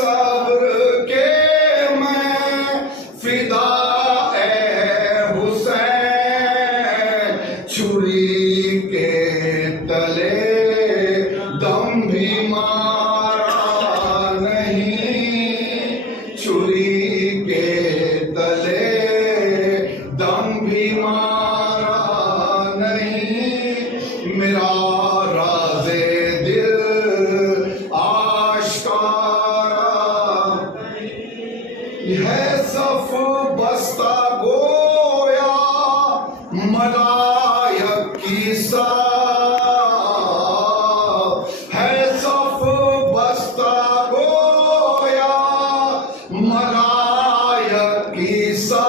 सब्र के मैं फिदा ए हुसैन, छुरी के तले दम भी मारा नहीं, छुरी के तले दम भी मारा नहीं। मेरा राज़े दिल आश्कारा है, सफ बस्ता गोया मलायक की सा है, सफ बस्ता गोया मलायक की सा।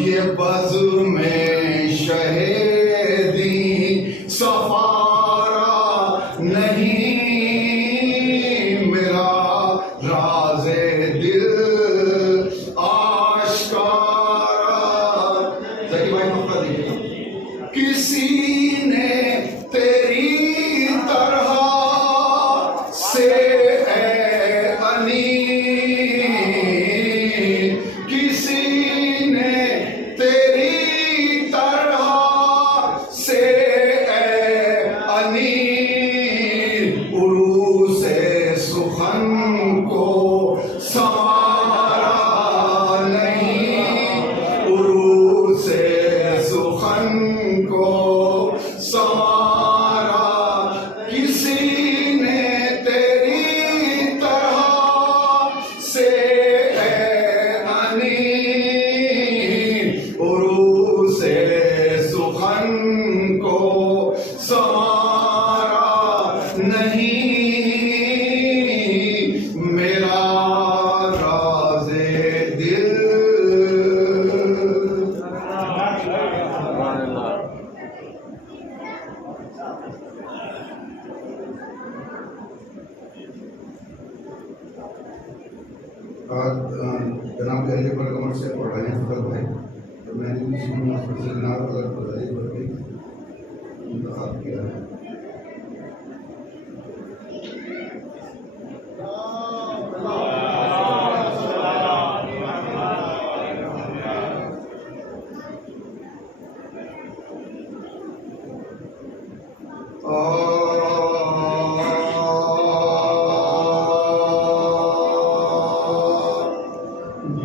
ये बज़ में शहेदी सफारा नहीं, मेरा राज़े दिल आश्कारा। ज़की भाई नुक्ता देखिएगा। किसी ने तेरी तरह से ए अनी, किसी ने तेरी तरह से ए अनी, उरूसे सुखन को संवारा नहीं, उरूसे सुखन को संवारा। किसी ने तेरी तरह से ए अनी, उरूसे सुखन को संवारा नहीं, मेरा राज़े दिल। जनाब पहले पर कमर से पढ़ाई फर्क है, तो मैंने जनाब अगर पढ़ाई पर भी इंतखाब किया है।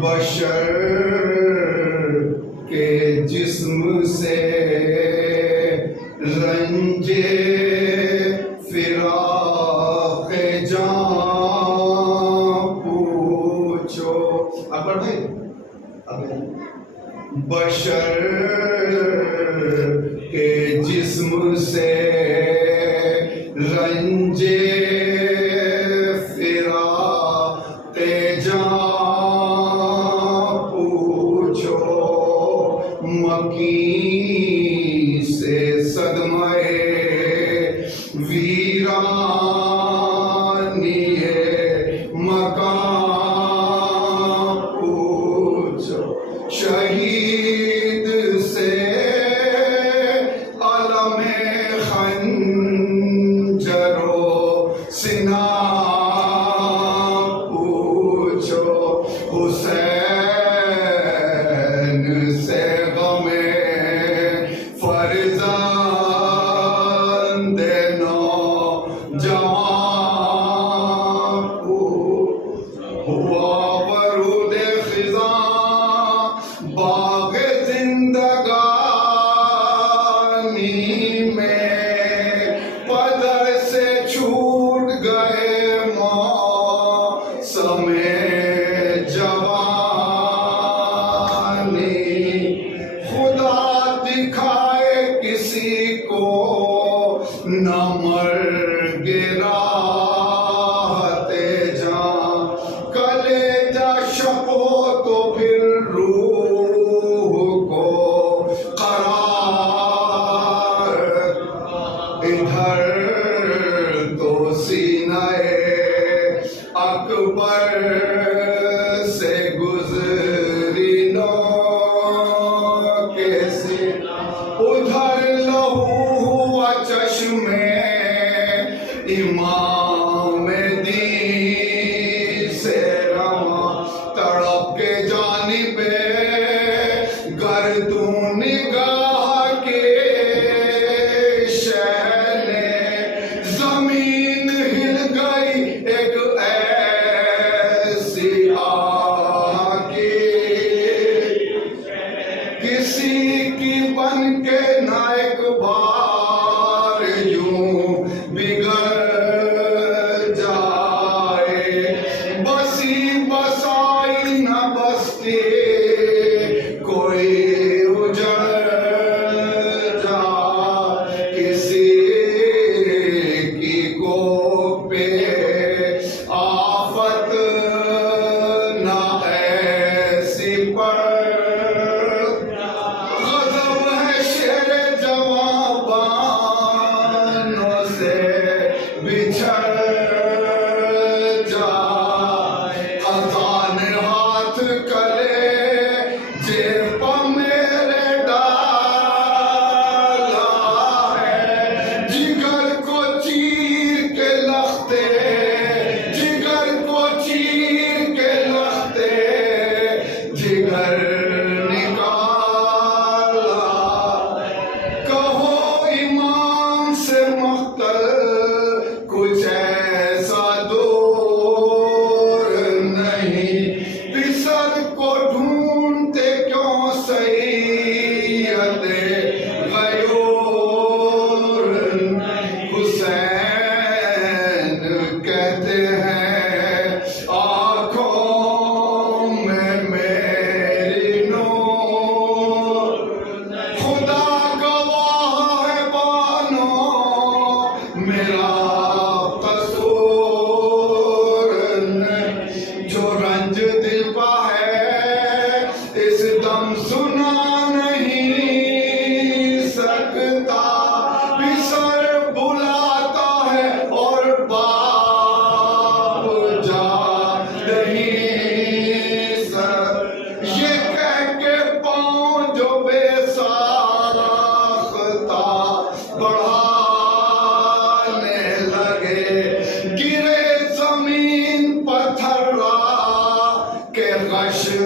बशर के जिस्म से रंजे फिराक़े जान पूछो। अकबर भाई बशर के जिस्म से रंजे फिराक़े जान पूछो, मकी से सदमे वीरानिए मकान पूछो, शहीद से अलमे खंजरो सिना पूछो, हुसैन से गमे फरज़ांद नौजवान हुआ बरूद ख़िज़ां बाग़ ज़िंदगानी में, पदर से छूट गए मौसमे जवानी। खुदा दिखाए किसी को न मर्ग राहते जान, कलेजा शको तो फिर रूह को करार। इधर तो सीनाए अकबर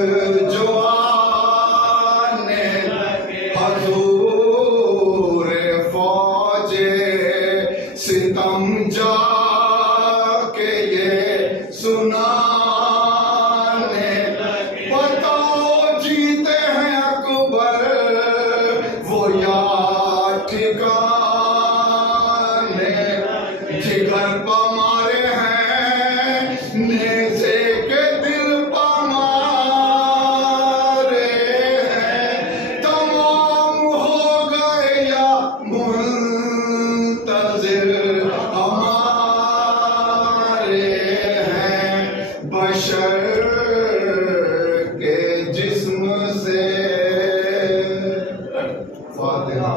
जो आने हजूर फौजे सितम जाके ये सुनाने बताओ जीते हैं अकबर वो या ठिकाने जिगर पर मारे हैं नेज़े के दिल पर मारे हैं तमाम हो गए या मुंतज़िर हमारे हैं बशर के जिस्म से फातिहा।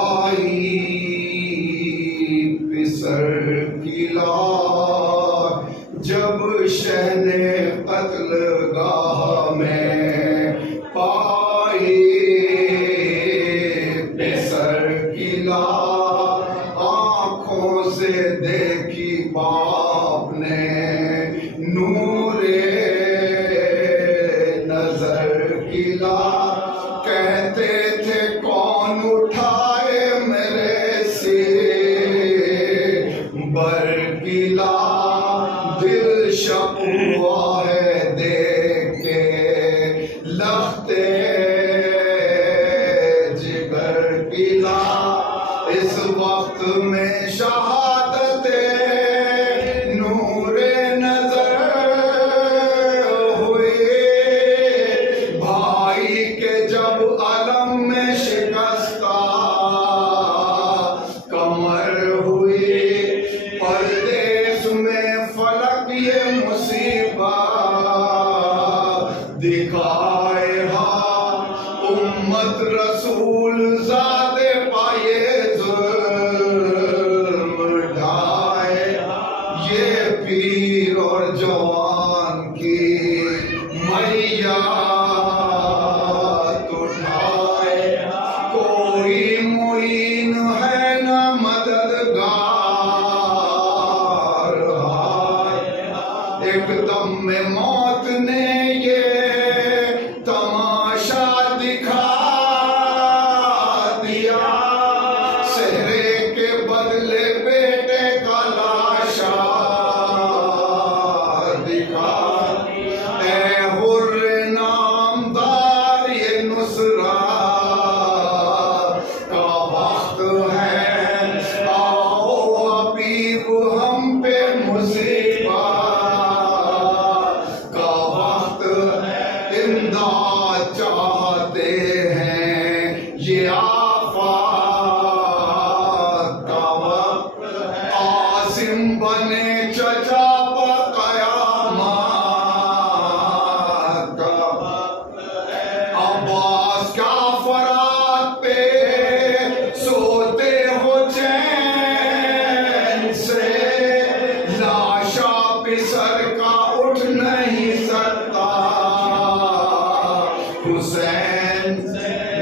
पाई पिसर किला जब शहने कत्ल गाह में पाई पिसर किला आँखों से देखी बाप ने नूरे नजर किला कहते थे कौन उठाए मेरे से बरकिला दिल शक हुआ है देख के लखते जिगर किला इस वक्त में शहादते नूरे नजर हुए भाई के जब अलम में शिकस्ता कमर हुई परदेश में फलक ये मुसीबत दिखाए हा उम्मत रसूल ज़ादे पाए जुल्म ढाए ये पीर और जवान की मैया उठाए कोई मुईन है न मददगार हाय एकदम में मौत ने ये तमाशा दिखा दिया सेहरे के बदले बेटे का लाशा दिखा ए हुर्रे नामदार ये नुसरा का वक्त है आओ हबीब हम पे मुसीबत का वक्त है इमदाद चाहते हैं ये आफत का वक्त है आसिम बने चचा पर कयामत का वक्त है अब्बास का फरात पे सोते हो चैन से लाशा पिसर का उठ नहीं सकता हुसैन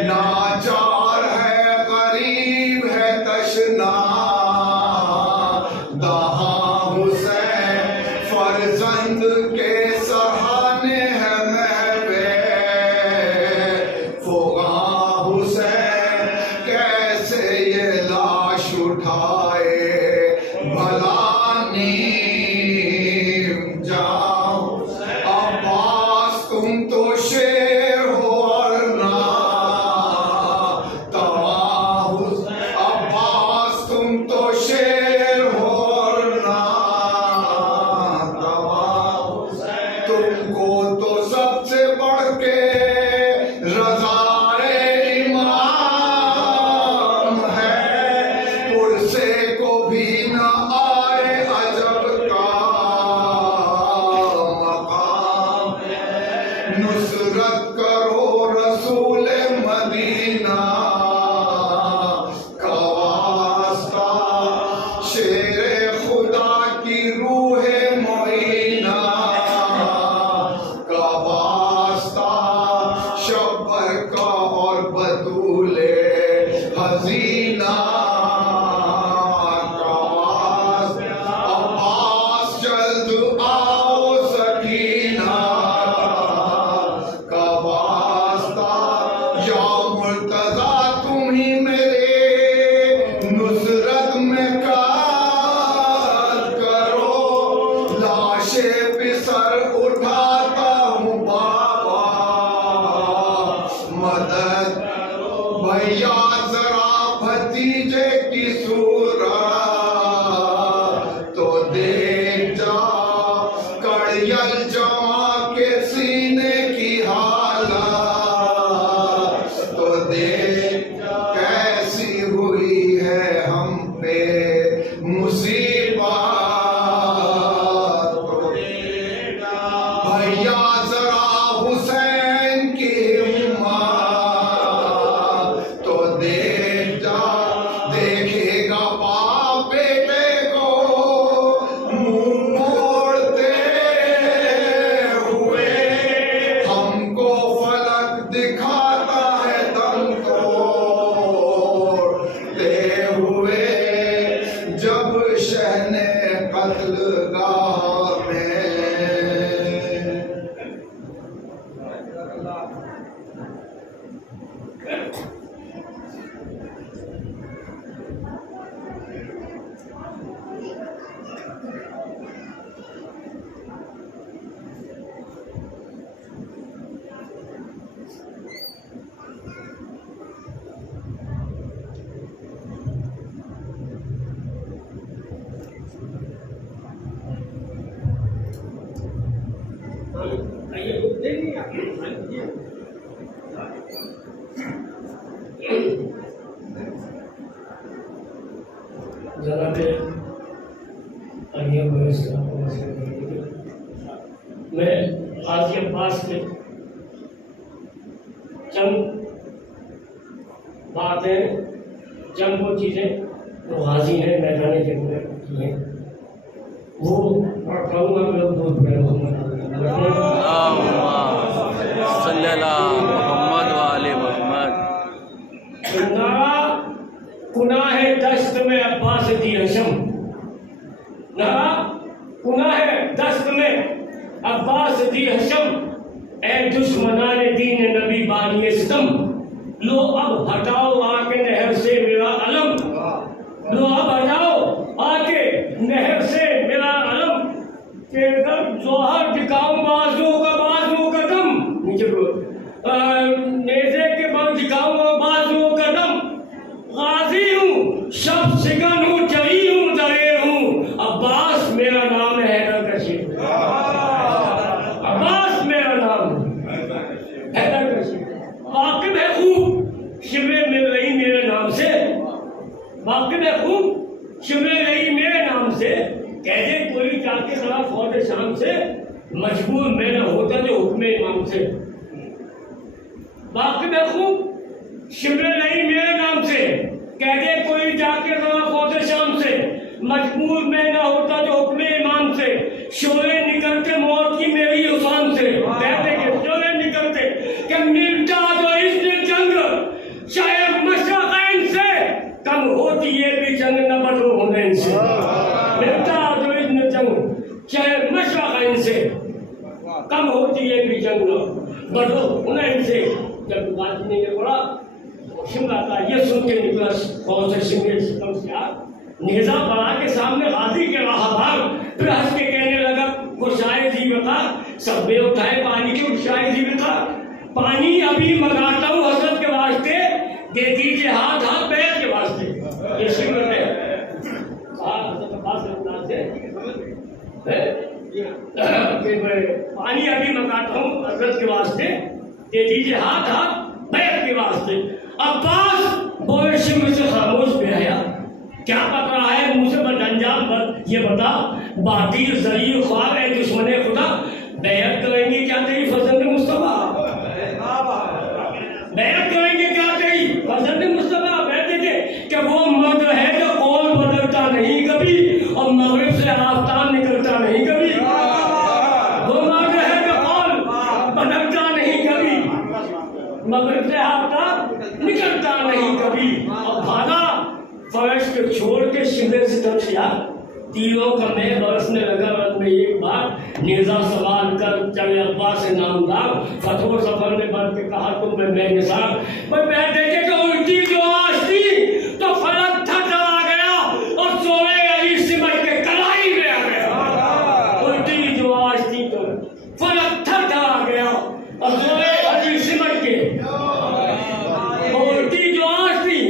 नाचार है गरीब है तशना दहा हुसैन फर्जंद के सहाने है महवे फोगा हुसैन कैसे ये लाश उठाए भला नीम जाओ अब्बास तुम तो शेर हो और ना तवा अब्बास तुम तो शेर हो और ना तवा तुमको तो सबसे बढ़ के रज़ाए इमाम है पुरसे को भी न आए अजब हसीना का वास्ता, अब्बास जल्द आओ सकीना का वास्ता, या मुर्तजा तुम ही मेरे नुसरत में कार करो, लाशे पे सर उठाता हूँ बाबा मदद भैया जरा भतीजे की सूरत तो देख जा, कड़ियल जमा के सीने की हालत तो देख कैसी हुई है हम पे मुसीबत तो भैया जरा हुसैन की हिम्मत तो देख जा, देखेगा बाप बेटे को मुंह मोड़ते हुए, हमको फलक दिखाता है दम तोड़ते हुए, जब शहने कत्लगाह में मैं गाजी अब्बास के चंद बातें, चंद वो चीज़ें जो गाजी ने मैदान जंग में की हैं वो कहूँगा। मैं लोग बहुत बड़े मोहम्मद कुनाह दस्त में अब्बास दी हशम, नारा कुनाह दस्त में अब्बास दी हशम, ए दुश्मनान दीन नबी बानी सितम, लो अब हटाओ आके नहर से मेरा अलम, लो अब हटाओ आके नहर से मेरा अलम, के दम जोहर दिखाऊं बाजू का दम, नीचे नेज़े के बल दिखाऊं बाजू का दम, गाजी हूँ शब सिगन हूँ जई हूँ दलेर हूँ, अब्बास मेरा नाम है हैदर कशीर, अब्बास मेरा नाम हैदर कशीर, वाकिब है खूब शिबे मिल रही मेरे नाम से, वाकिब है खूब शिबे रही मेरे नाम से, कहते कोई जाके खड़ा फौज शाम से, मजबूर मैं न होता जो हुक्म इमाम से, वाकिब है खूब शिबे रही मेरे नाम से, कहते कोई जाके खड़ा फौज शाम से, मजबूर मैं न होता जो हुक्म इमाम से, शोरे निकलते मौत की मेरी उफान से, कहते कि शोरे निकलते कि मिर्जा जो इसने जंग चाहे मशरक़ैन से, कम होती ये भी जंग न बदलो हुनैन से, मिर्जा जो इसने जंग चाहे मशरक़ैन से, कम होती ये भी जंग न बदलो हुनैन से। जब बात ने ये बोला शिमला का ये सुन के निकला फौज से शिमले से नेजा बढ़ा के सामने गाजी के रहा भाग, फिर हंस के कहने लगा वो शायद ही बता, सब बे उठाए पानी के शायद ही बता, पानी अभी मंगाता हूँ हजरत के वास्ते, दे दीजिए हाथ हाथ बैठ के वास्ते, ये शिमला ने कहा हजरत अब्बास से पानी अभी मंगाता हूँ हजरत के वास्ते, दे दीजिए हाथ हाथ बैठ के वास्ते। अब्बास बोले शिमला से खामोश पे आया, क्या पक रहा है मुंह से बद अंजाम ये बता, बातिल जलील ख्वार है दुश्मने खुदा, बैत करेंगे क्या तेरी फजल मुस्तफा, बैत करेंगे क्या तेरी फजल मुस्तफा, बैठे थे कि वो मर्द है जो कौल बदलता नहीं कभी और मगरिब से आफ्ताब निकलता नहीं कभी, वो मर्द है जो कौल बदलता नहीं कभी, मगरिब से आफ्ताब निकलता नहीं कभी, और फर्श के छोड़ के शिमले से तब किया, तीरों का मैं बरसने लगा रत में एक बार, नेजा सवाल कर चले अब्बा से नामदार, फतहो सफर में बढ़ के कहा तुम में मैं निसार। पर मैं देखे तो उल्टी जो आज थी तो फलक था चला गया और सोने अली सिमट के कलाई में आ गया। उल्टी जो आज थी तो फलक था चला गया और सोने अली सिमट के, उल्टी जो आज थी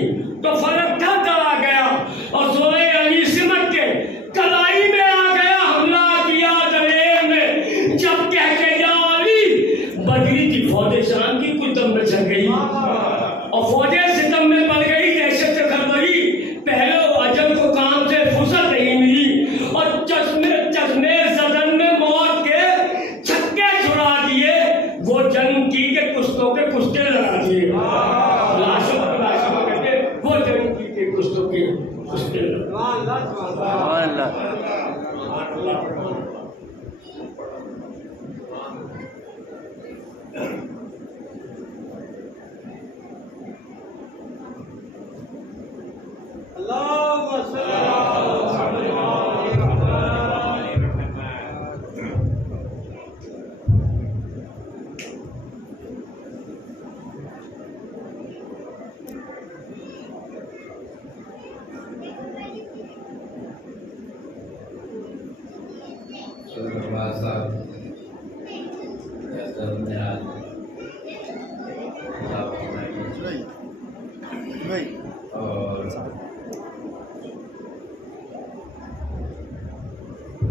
तो फलक था चला गया और सोने अली सिमट के कलाई में आ गया। हमला किया दलेर में जब कह के जाली, बदरी की फौजे शाम की कुछ दम में चल गई और फौजे सितम में पड़ गई। दहशत खबरी पहले अजल को काम से फुर्सत नहीं मिली और चश्मे सदन में मौत के छक्के छुड़ा दिए। वो जंग की के कुश्तों के कुश्ते लगा दिए, लाशों करके वो जंग की के कुश्तों के कुश्ते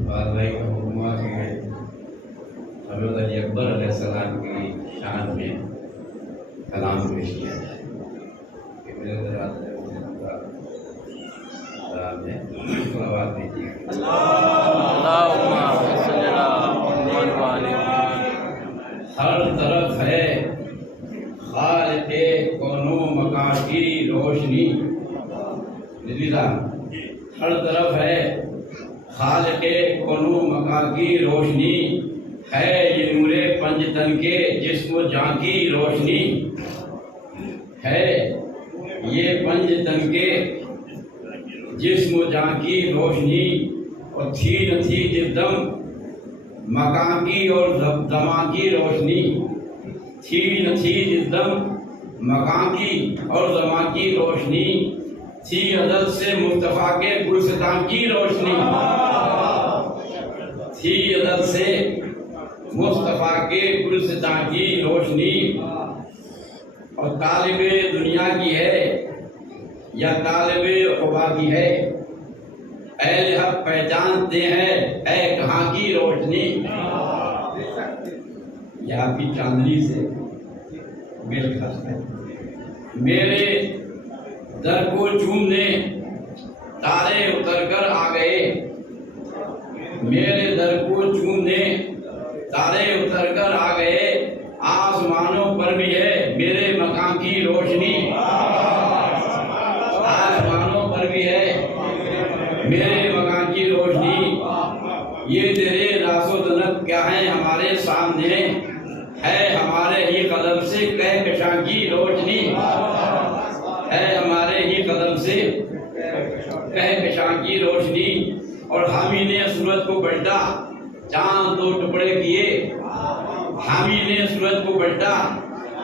और भाई हुआ कि हज़रत अली अकबर अलैहिस्सलाम की शान में कलाम पेश किया जाए कि मेरे दरवाज़े में आवाज़ दीजिए। हर तरफ है खालिक़े कौनो मकान की रोशनी, हर तरफ है खालिक़े कौनो मकान की रोशनी, है ये नूरे पंजतन के जिस्म जान की रोशनी, है ये पंजतन के जिस्म जान की रोशनी। और थी न थी जिद्दम मकान की और दमा की रोशनी, थी न थी जिद्दम मकान की और दमा की रोशनी, थी अदल से मुस्तफ़ा के गुलसितान की रोशनी, थी अदल से मुस्तफ़ा के गुलसितान की रोशनी। और तालिबे दुनिया की है या तालिबे खुदा की है, अहले हक पहचानते हैं ऐ कहाँ की रोशनी। या भी चांदनी से मेल खाता है, मेरे दर को चूमने तारे उतर कर आ गए, मेरे दर को चूमने तारे उतर कर आ गए। आसमानों पर भी है मेरे मकान की रोशनी, आसमानों पर भी है मेरे मकान की रोशनी। ये तेरे रासो दनक क्या है हमारे सामने, है हमारे ही कदम से कहकशां की रोशनी, है हमारे ही कदम से कहकशां की रोशनी। और हामी ने सूरज को पलटा चांद दो टुकड़े किए, हामी ने सूरज को पलटा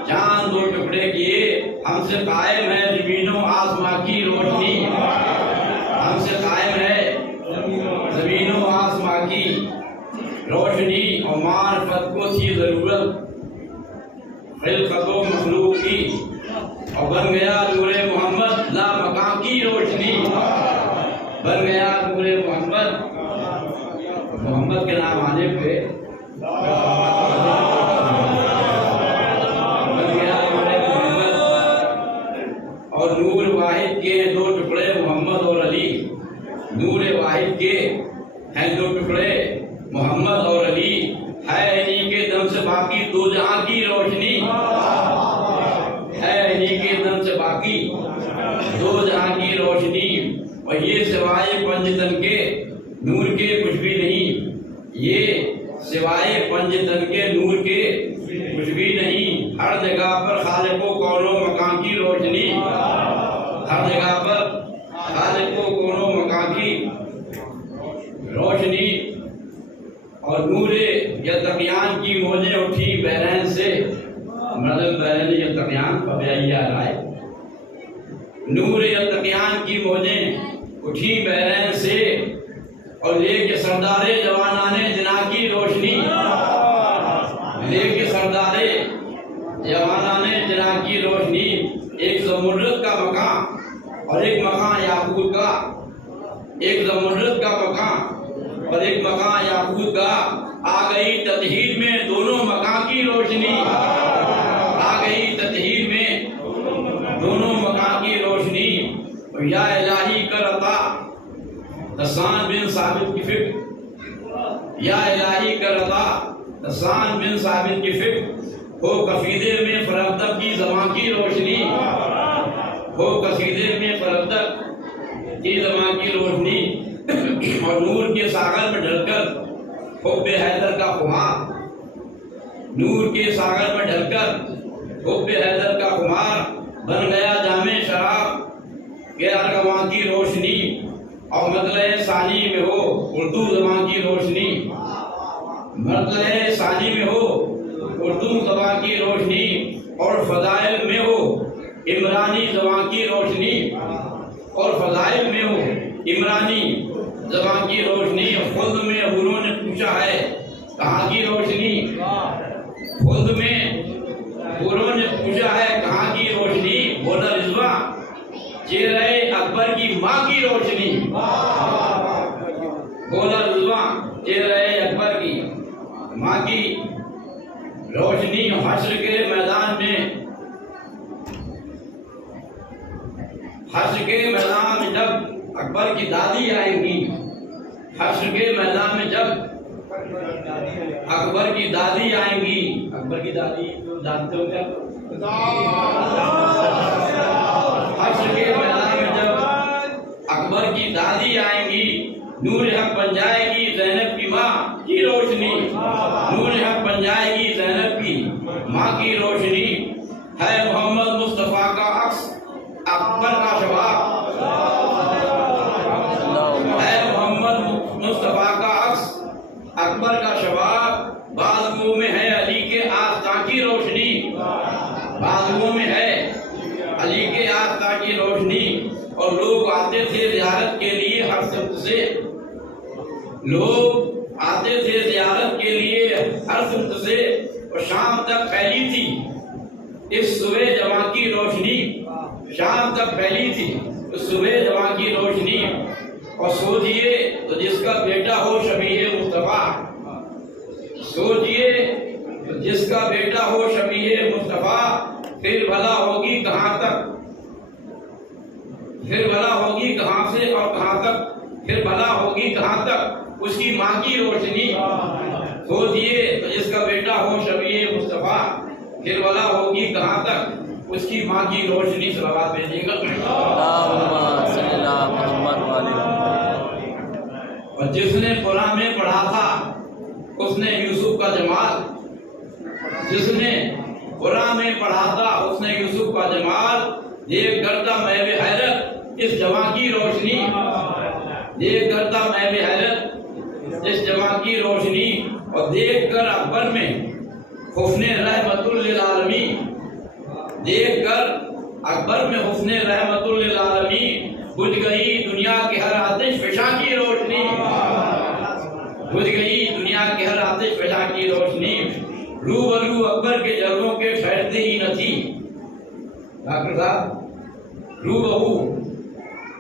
चांद दो टुकड़े किए। हमसे कायम है जमीनों आसमां की रोशनी, हमसे कायम है जमीनों आसमां की रोशनी। और मार्फत को थी जरूरत खिलकतो मखलूक की, और बन गया नूरे मोहम्मद ला मकाम की रोशनी, बन गया नूरे मोहम्मद। मोहम्मद के नाम आने पे बन गया नूरे मोहम्मद। और नूर वाहिद के दो टुकड़े मोहम्मद और अली, नूर वाहिद के हैं दो टुकड़े मोहम्मद और अली, है इन्हीं के दम से बाकी दो जहां की रोशनी, है इन्हीं के दम से बाकी दो जहां की रोशनी। और ये सिवाय पंजतन के नूर के कुछ भी नहीं, ये सिवाय पंजतन के नूर के कुछ भी नहीं। हर जगह पर खालिको कौनो मकान की रोशनी, हर जगह पर बनियान की मौजें उठी बहरैन से, और लेके सरदारे जवानाने जना की रोशनी, लेके सरदारे जवानाने जना की रोशनी। एक ज़मुर्रद का मकान और एक मकान याकूत का, एक ज़मुर्रद का मकान और एक मकान याकूत का। आ गई ततहीर में दोनों मकान की रोशनी, आ गई ततहीर में दोनों मकान की रोशनी। या इलाही कर अता हसन बिन साबित की फिक्र, या इलाही कर अता हसन बिन साबित की फिक्र। हो कसीदे में फरख्तक की ज़मां की रोशनी, हो कसीदे में फरख्तक की ज़मां की रोशनी। और नूर के सागर में ढलकर हुब्बे हैदर का खुमार, नूर के सागर में ढलकर हुब्बे हैदर का खुमार। बन गया जामे शराब के अरगवां की रोशनी, और मतले सानी में हो उर्दू ज़बान की रोशनी, मतले सानी में हो उर्दू ज़बान की रोशनी। और फजाइल में हो इमरानी ज़बान की रोशनी, और फजाइल में हो इमरानी ज़बान की रोशनी। खुद में हुरों ने पूछा है कहाँ की रोशनी, खुद में हुरों ने पूछा है कहाँ की रोशनी। बोला रिजवा चेहरे अकबर की माँ की रोशनी, बोला रिजवा चेहरे अकबर की माँ की रोशनी। हश्र के मैदान में, हश्र के मैदान में जब अकबर की दादी आएंगी, हश्र के मैदान में जब अकबर की दादी आएंगी। अकबर की दादी जानते हो क्या? हश्र के मैदान में जब अकबर की दादी आएंगी, नूर हक बन जाएगी ज़ैनब की माँ की रोशनी, नूर हक बन जाएगी ज़ैनब की माँ की रोशनी। है मोहम्मद मुस्तफ़ा का अक्स अकबर का शबाब, है मोहम्मद मुस्तफ़ा का अक्स अकबर का शबाब। बाजुओं में है अली के आस्था की रोशनी, बाजुओं में है अली के आस्था की रोशनी। और लोग आते थे ज़ियारत के लिए हर सिमत से, लोग आते थे ज़ियारत के लिए हर सिमत से। और शाम तक फैली थी इस सुबह जवां की रोशनी, शाम तक फैली थी इस सुबह जवां की रोशनी। और सोचिए तो जिसका बेटा हो शबीह मुस्तफ़ा, सोचिए तो जिसका बेटा हो शबीह मुस्तफ़ा। फिर भला होगी कहाँ तक, फिर भला होगी कहाँ से और कहाँ तक, फिर भला होगी कहाँ तक उसकी माँ की रोशनी। सोचिए तो जिसका बेटा हो शबीह मुस्तफ़ा, फिर भला होगी कहाँ तक उसकी माँ की रोशनी। सलावत भेजिएगा। और जिसने कुरान में पढ़ा था उसने यूसुफ का जमाल, जिसने कुरान में पढ़ा था उसने यूसुफ का जमाल। देख करता मैं भी हैरत इस जवां की रोशनी, देख करता मैं भी हैरत इस जवां की रोशनी। और देख कर अकबर में हुस्ने रहमतुल लिल आलमीन, देख कर अकबर में हुस्ने रहमतुल लिल आलमीन। बुझ गई दुनिया के हर आतिश फ़िशा की रोशनी, बुझ गई दुनिया के हर आतिश फ़िशा की रोशनी। रूबरू अकबर के जलवों के ठहरते ही न थी, डॉक्टर साहब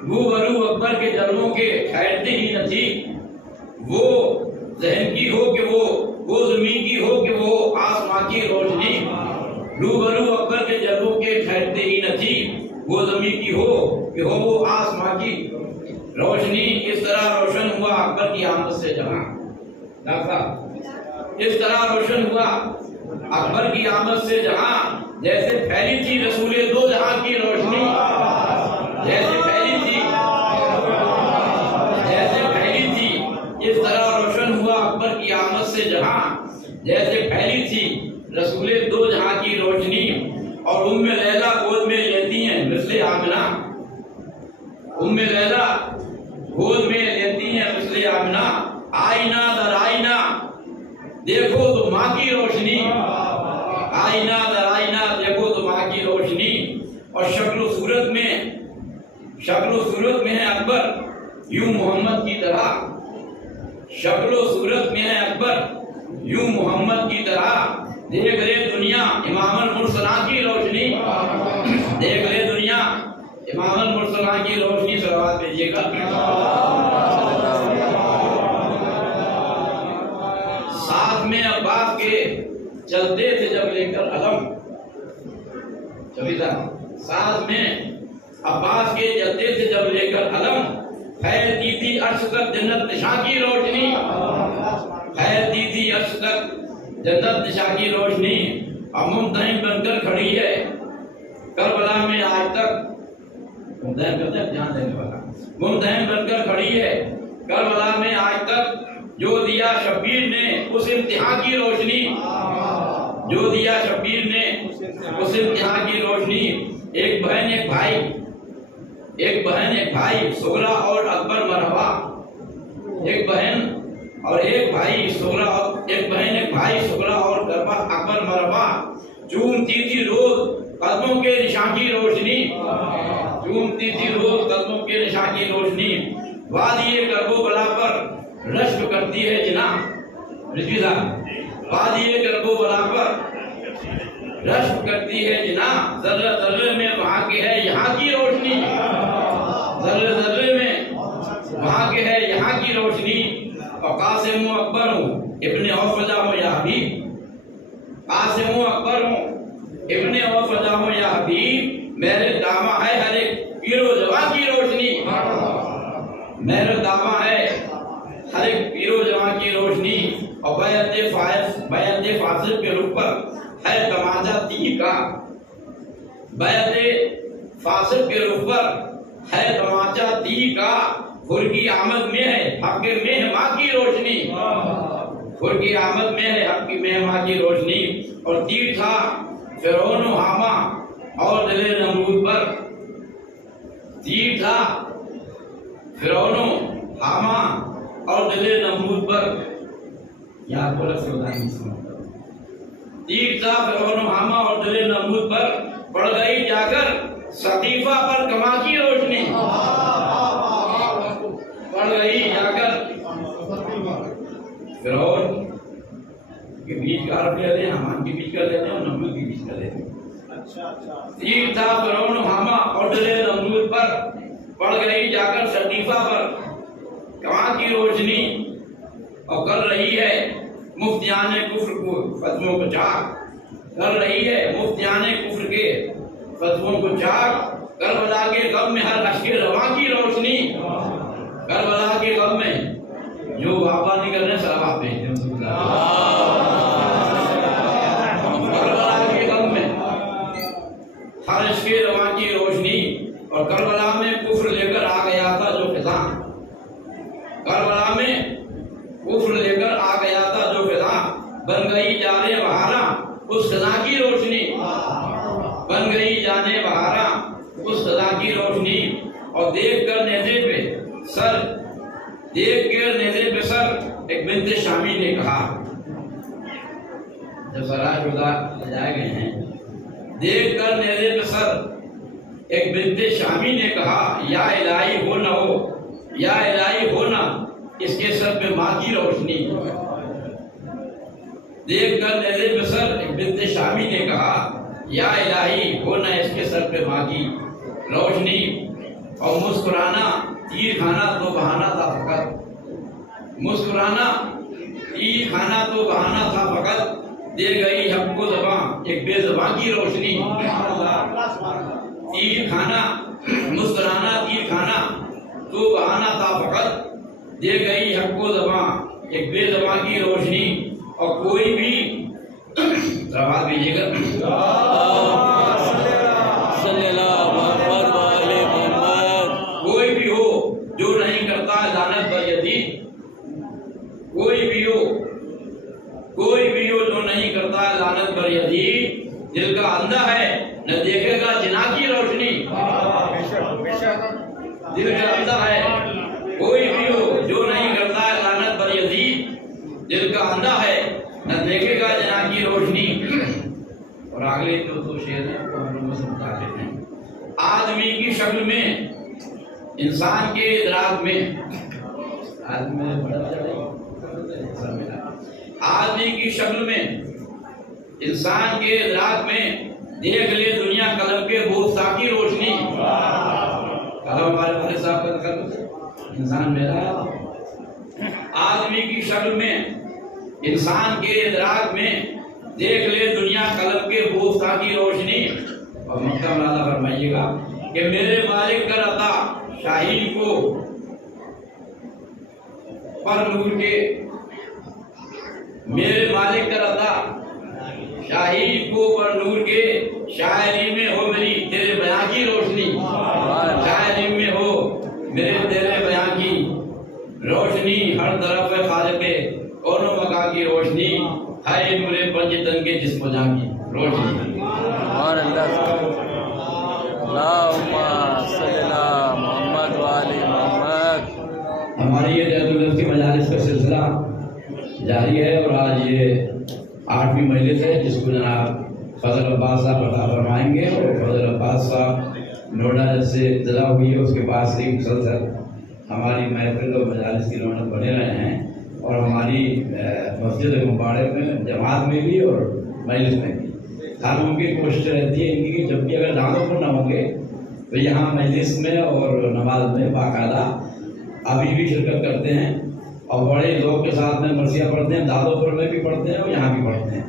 रूबरू अकबर के जलवों के ठहरते ही न थी। वो जहन की हो कि वो ज़मीन की हो कि वो आसमां की रोशनी। रूबरू अकबर के जलवों के ठहरते ही न थी, वो ज़मीन की हो कि हो वो आसमां की रोशनी। इस तरह रोशन हुआ अकबर की आमद से जहां, डॉक्टर साहब इस तरह रोशन हुआ अकबर की आमद से जहां। जैसे फैली थी रसूले दो जहां की रोशनी, जैसे फैली थी, जैसे फैली थी इस तरह रोशन हुआ अकबर की आमद से जहां। जैसे फैली थी रसूले दो जहां की रोशनी। और उम्मे लैला गोद में लेती हैं मिस्ले आमिना, उम्मे लैला गोद में लेती हैं मिस्ले आमिना। आईना दर आईना देखो तो माँ की रोशनी, आईना दर आईना देखो तो माँ की रोशनी। और शक्ल सूरत में, शक्लो सूरत में है अकबर यूं मोहम्मद की तरह, शक्लो सूरत में है अकबर यूं मोहम्मद की तरह। देख ले दुनिया इमामुल मुर्सला की रोशनी, देख ले दुनिया इमामुल मुर्सला की रोशनी। सलावत भेजिएगा। साथ में अब्बास के चलते थे जब लेकर अलम, साथ में अब्बास के चलते थे जब लेकर अलम। फैलती थी अर्श तक जन्नत निशा की रोशनी, फैलती थी अर्श तक जन्नत निशा की रोशनी। और मुमतहिन बनकर खड़ी है करबला में आज तक, मुमतहिन बनकर खड़ी है करबला में आज तक। जो दिया शब्बीर ने उस इम्तिहान की रोशनी, जो दिया शब्बीर ने उस इम्तिहान की रोशनी। एक बहन एक भाई, एक बहन एक भाई सोहरा और अकबर मरहबा, एक बहन और एक भाई सोहरा, एक बहन एक भाई सोहरा और अकबर मरहबा। चूमती थी रोज कदमों के निशान की रोशनी, चूमती थी रोज कदमों के निशान की रोशनी। वादिये करबो बला पर रश्क करती है जिना, वादिये करबो बला पर रश्क करती है जिना। जर्रे जर्रे में वहां की है यहाँ की रोशनी, जर्रे जर्रे में वहां के है यहाँ की रोशनी। और कासिम अकबर हूँ इब्ने औफजा हूँ या हबीब, कासिम अकबर हूँ इब्ने औफजा हूँ या हबीब। मेरे दामा है हर एक पीरो जवा की रोशनी, मेरा दावा है हर एक पीरो जवा की रोशनी। और बैत फासिल के रुख पर है तमाचा तीर का, बैत फासिल के रुख पर है तमाचा तीर का। खुर की आमद में है हक के मेहमा की रोशनी, खुर की आमद में है हक की मेहमा की रोशनी। और तीर था फिरौन हामा और दिले नमरूद पर, तीर था फिरौन हामा और दिले नमरूद पर। याद बोला तीर था फिरौन हामा और दिले नमरूद पर। पड़ गई जाकर सतीफा पर कमा की रोशनी, पड़ गई जाकर फिरौन के बीच का अर्थ लेते हैं, हामान के बीच का लेते हैं और नमरूद के बीच का लेते हैं। तीर था फिरौन हामा और दिले नमरूद पर। पड़ गई जाकर सतीफा पर कमा की रोशनी। और कर रही है मुफ्तियाने कुफ्र को फतवों को चाक, कर रही है मुफ्तियाने कुफ्र के फतवों को चाक। करबला के गम में हर अश्के रवा की रोशनी, करबला के गम में जो वापा नहीं कर रहे सलावत भेजते हैं। करबला के गम में हर अश्के रवा की रोशनी। और करबला में कुफ्र लेकर आ गया था जो फिजा, करबला में कुफ्र लेकर आ गया था जो फिजा। बन गई जाने बहारा उस फिजा की रोशनी, बन गई जाने बहारा उस फिजा की रोशनी। और देख कर नेज़े पे सर, देख कर नेज़े पे सर एक बिन्ते शामी ने कहा, जब सराजुदा सजाए गए हैं, देख कर नेज़े पे सर एक बिन्ते शामी ने कहा, या इलाही हो ना हो, या इलाही हो ना इसके सर पे माँ की रोशनी। देख कर नेज़े पे सर एक बिन्ते शामी ने कहा, या इलाही हो ना इसके सर पे माँ की रोशनी। और मुस्कुराना तीर खाना तो बहाना था फकत, मुस्कुराना तीर खाना तो बहाना था फकत। दे गई हमको ज़बां एक बेज़बां की रोशनी। तीर खाना मुस्कुराना तीर खाना तो बहाना था फकत। दे गई हमको ज़बां एक बेज़बां की रोशनी। और कोई भी सवाल भेजिएगा, कोई भी हो जो नहीं करता लानत पर यजीद, कोई भी हो, कोई भी हो जो नहीं करता लानत पर यजीद। दिल का अंधा है न देखेगा जिना की रोशनी, दिल का अंधा है कोई भी हो जो नहीं करता लानत पर यजीद। दिल का अंधा है न देखेगा जिना की रोशनी। और अगले जो दो शेर हैं वो हम लोग समझा लेते हैं। आदमी की शक्ल में इंसान के इदराक में आदमी की शक्ल में, इंसान के इदराक में देख ले दुनिया कलम के बोसा की रोशनी। कलम हमारे भाई साहब का कलम, इंसान मेरा आदमी की शक्ल में, इंसान के इदराक में देख ले दुनिया कलम के बोसा की रोशनी। और मक्का मौलाना फरमाइएगा कि मेरे मालिक कर अता शाही को पर नूर के, मेरे मालिक कर अता शाही को पर नूर के, शायरी में हो मेरी तेरे बयां की रोशनी, शायरी में हो मेरे तेरे बयां की रोशनी। हर तरफ है खालिके कौनो मका की रोशनी, है मुरे पंजतन के जिस्म जां की रोशनी। और मोहम्मद वाली मोहम्मद। हमारी ये जैतुल की मजालिस का सिलसिला जारी है और आज ये 8वीं मजलिस है जिसको जनाब फजल अब्बास साहब बता फरमाएंगे। और फजल अब्बास साहब नोएडा से इत्तला हुई है, उसके बाद से मुसलसल हमारी महफिल और मजालिस की रौनक बने रहे हैं। और हमारी मस्जिद मुबारक में जमात में भी और मजलिस में भी हर उनकी कोशिश रहती है इनकी कि जब भी अगर दानों पर न होंगे तो यहाँ मजलिस में और नमाज में बाकायदा अभी भी शिरकत करते हैं और बड़े लोग के साथ में मरसिया पढ़ते हैं, दादोपुर में भी पढ़ते हैं और यहाँ भी पढ़ते हैं।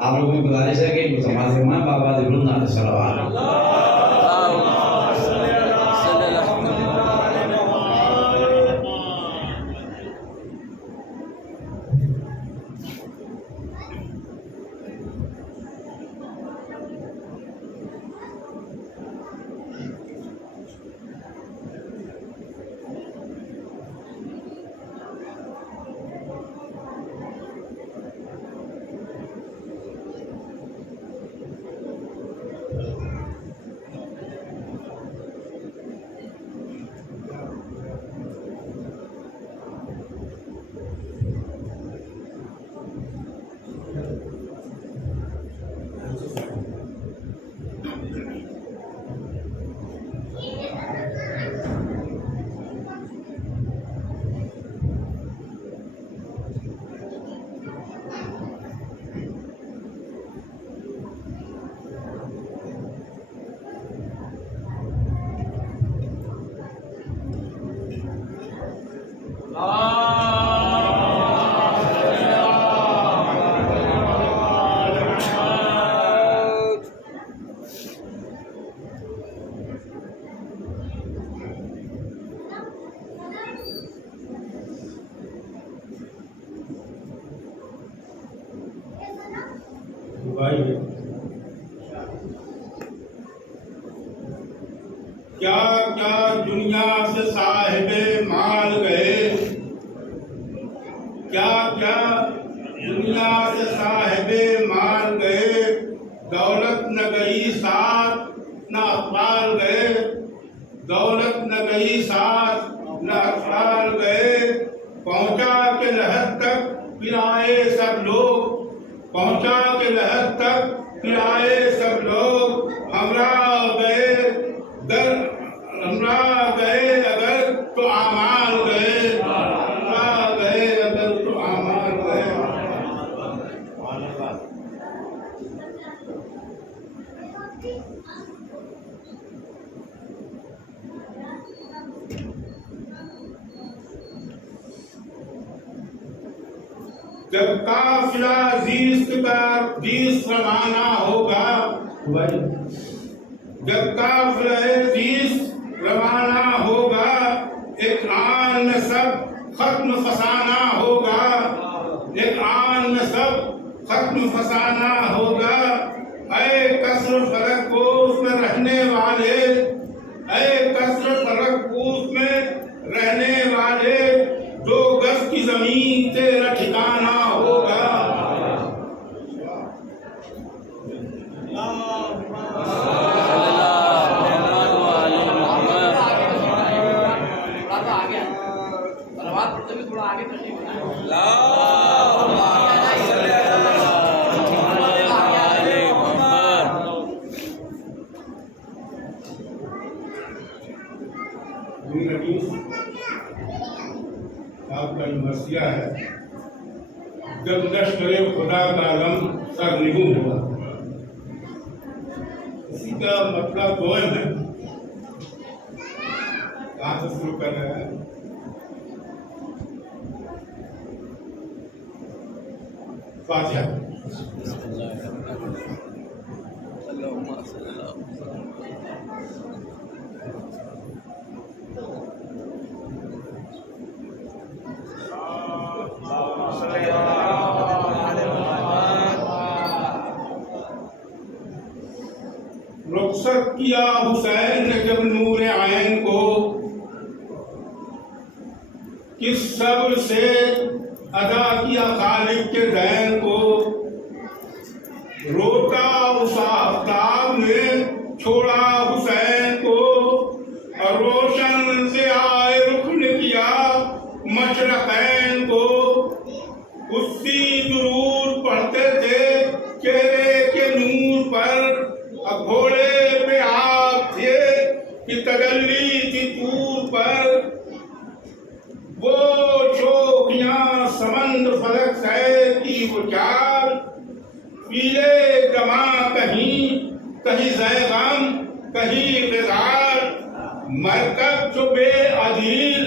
आप लोगों की गुजारिश है कि इनको समाज के मान बाबा दिलुल्लाह सल्लल्लाहु क्या क्या दुनिया से साहिबे माल गए, क्या क्या दुनिया से साहिबे माल गए। दौलत न गई साथ न अखबार गए, दौलत न गई साथ न अखबार गए। पहुंचा के लहर तक फिर आए सब लोग, पहुंचा के लहर तक फिर आए सब लोग। हमरा गए अगर तो आमाल गए, हमरा गए अगर तो आमाल गए। जब काफिला जीस रवाना होगा, जब काफिला जीस रवाना होगा, एक आन में सब खत्म फसाना होगा, एक आन में सब खत्म फसाना होगा। ऐ कसर फलक कोस में रहने वाले, ऐ कसर फलक कोस में रहने वाले, 2 गज की जमीन तेरा ठिकाना होगा। नबी आपका मसीहा है। जब लश्कर खुदा का लम सरनिगू हुआ, इसी का मतलब पोएम है। कहाँ से शुरू कर रहे हैं? फातिहा। रुखसत किया हुसैन ने जब नूरे आयन को, किस सब्र से अदा किया खालिक के दैन को। रोता उस आफताब ने छोड़ा हुसैन को, और रोशन से आए रुख ने किया मशरक़ैन को। उसी दुरूद पढ़ते थे चेहरे के नूर पर, घोड़े पे आप थे कि तगल्ली थी तूर पर। वो शोखियां समंद फलक सैर की वो चाल, पीले गमा कहीं कहीं ज़ैग़म कहीं ग़िज़ाल। मरकब जो बेअदील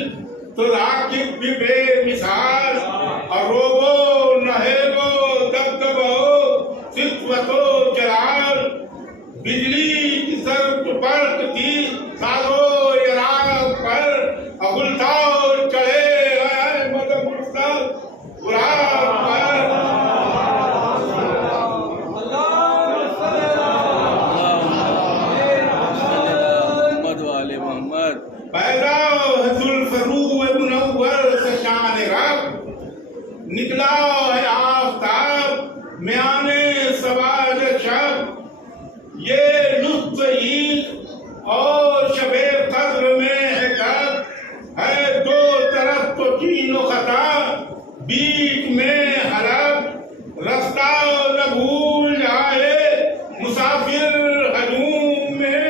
तो राकिब भी बेमिसाल, और रोबो नहेबो दबदबो सित्वतो जलाल। बिजली की सर्द पर्क थी साजो इराक पर, अगुलताओ चढ़े हैं मदमुर्सल बुराक पर। पैदा जुल्फरू मुनव्वर से शान रब, निकला है आफताब म्याने सवाज शब। ये लुत्फ़ ईद और शबे कद्र में है कब, है दो तरफ तो चीन खता बीच में हरब। रास्ता न भूल जाए मुसाफिर हजूम में,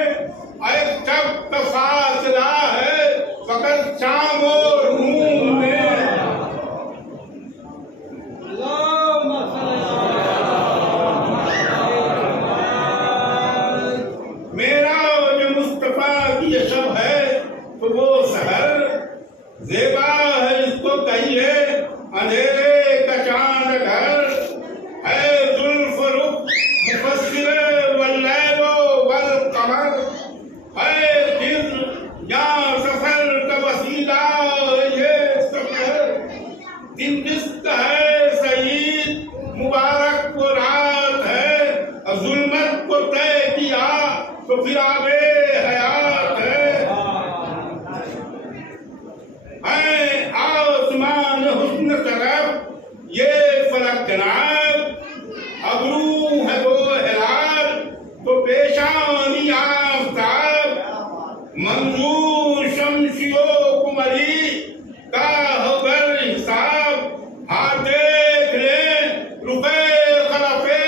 एक तब का फासला है फकत शाम और रूम में। मेरा जो मुस्तफा की ये शब है तो वो सहर ज़ेबा है, इसको कहिए अंधेरे का चांद घर। है जुल्फ़ रुख मुफस्सिर वल्लैल वल कमर, है दिल या सफर का वसीला ये सफर। दिन किस्त है सईद मुबारक को रात है, और जुल्मत को तय किया तो फिर आगे हयात है। आसमान हुस्न तरफ ये फलक जनाब, अबरू है वो हिलाल तो पेशानी आफताब। मंजूर शमशियो कुमरी का होगर हिसाब, हाँ देख ले रुपए खलफे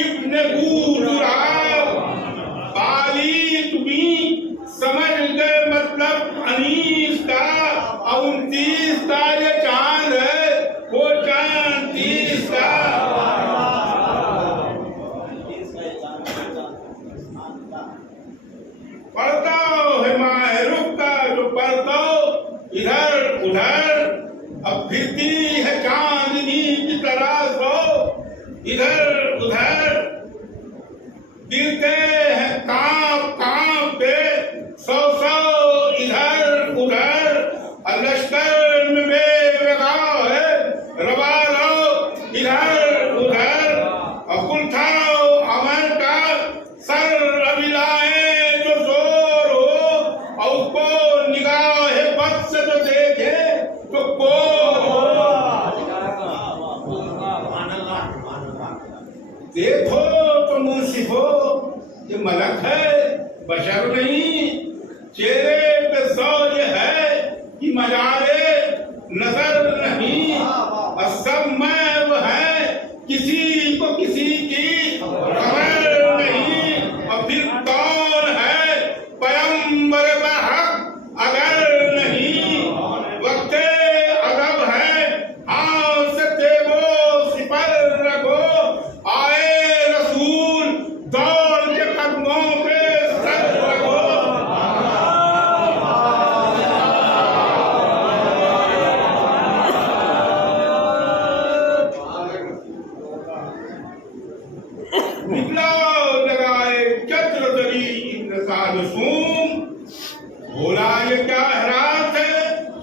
इब्ने बूजुराब। बालीग भी समझ गए मतलब अनीस का, और 29 का ये चांद है वो चांद 30 का। पढ़ता है माहरूफ का जो पढ़ता इधर उधर, अब फिरती है चांदनी की तरह सो इधर उधर। गिरते हैं कांप कांप के 100 इधर उधर, लश्कर में बेगाह है रवालो इधर उधर। अकुल था अमर का सर अबिलाए जो जोर हो, और उसको निगाह बद से जो देखे तो कोर हो। देखो तो मुंसिफो ये मलक है बशर नहीं, चेहरे पे सौज है कि मजारे नजर नहीं। और सब में वो है किसी को किसी की खबर नहीं। और फिर कौन है पैगंबर बहक अगर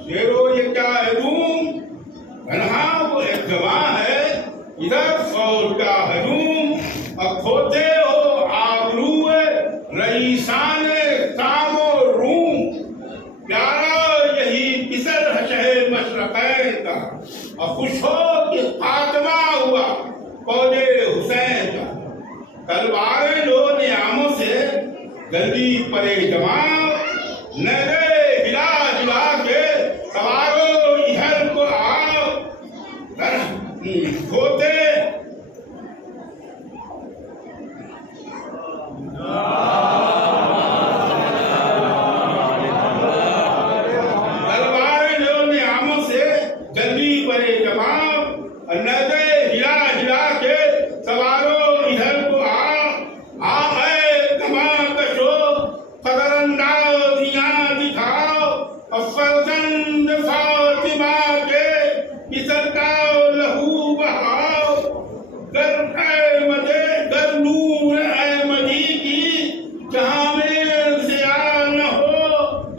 शेरो ये क्या है तुम? कन्हा वो एक जवान है, इधर फौज का हजूम। अब खोते हो आबरूए रईसान कामो रूम। प्यारा यही पिसर है शहर मशरक़ैन का। अब खुश हो कि खात्मा हुआ फौजे हुसैन का। तलवारें लो नियामों से गली परे जवान। नरे हिला हिला के सवारों इधर को आओ। खोते तलवारें लो नियामों से गली परे जवान। नरे हिला हिला के सवारों इधर को आओ। कशो कदरअंदाजियां दिखाओ। फर्जंद फातिमा के पितर का लहू बहाओ। गर नूर अहमदी की जहां में से आ न हो।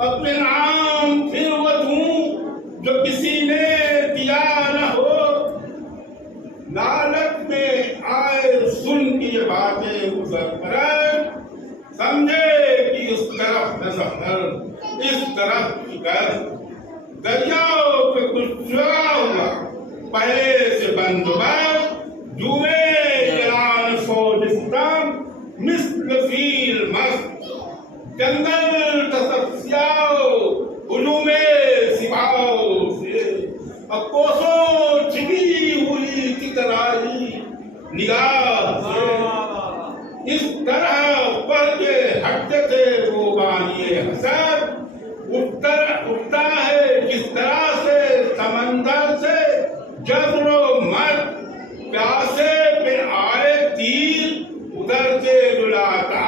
अपने नाम फिर वो दूं जो किसी ने दिया न हो। लालच में आए सुन की ये बातें गुजर कर। समझे कि उस तरफ न सफर इस तरफ की कर। दरियाओं पे कुछ चुरा हुआ पहले से बंदोबस्त। जुए ईरान फौजिस्तान मिस्ल फील मस्त। जंगल तसस्याओ हुजूमे सिपाहों से। अब कोसों छिपी हुई चितराई निगाह से। इस तरह पढ़ के हटते थे वो बानिए हसर। उठता है किस तरह से समंदर से जज्बो मत। प्यासे पे आए तीर उधर से रुलाता।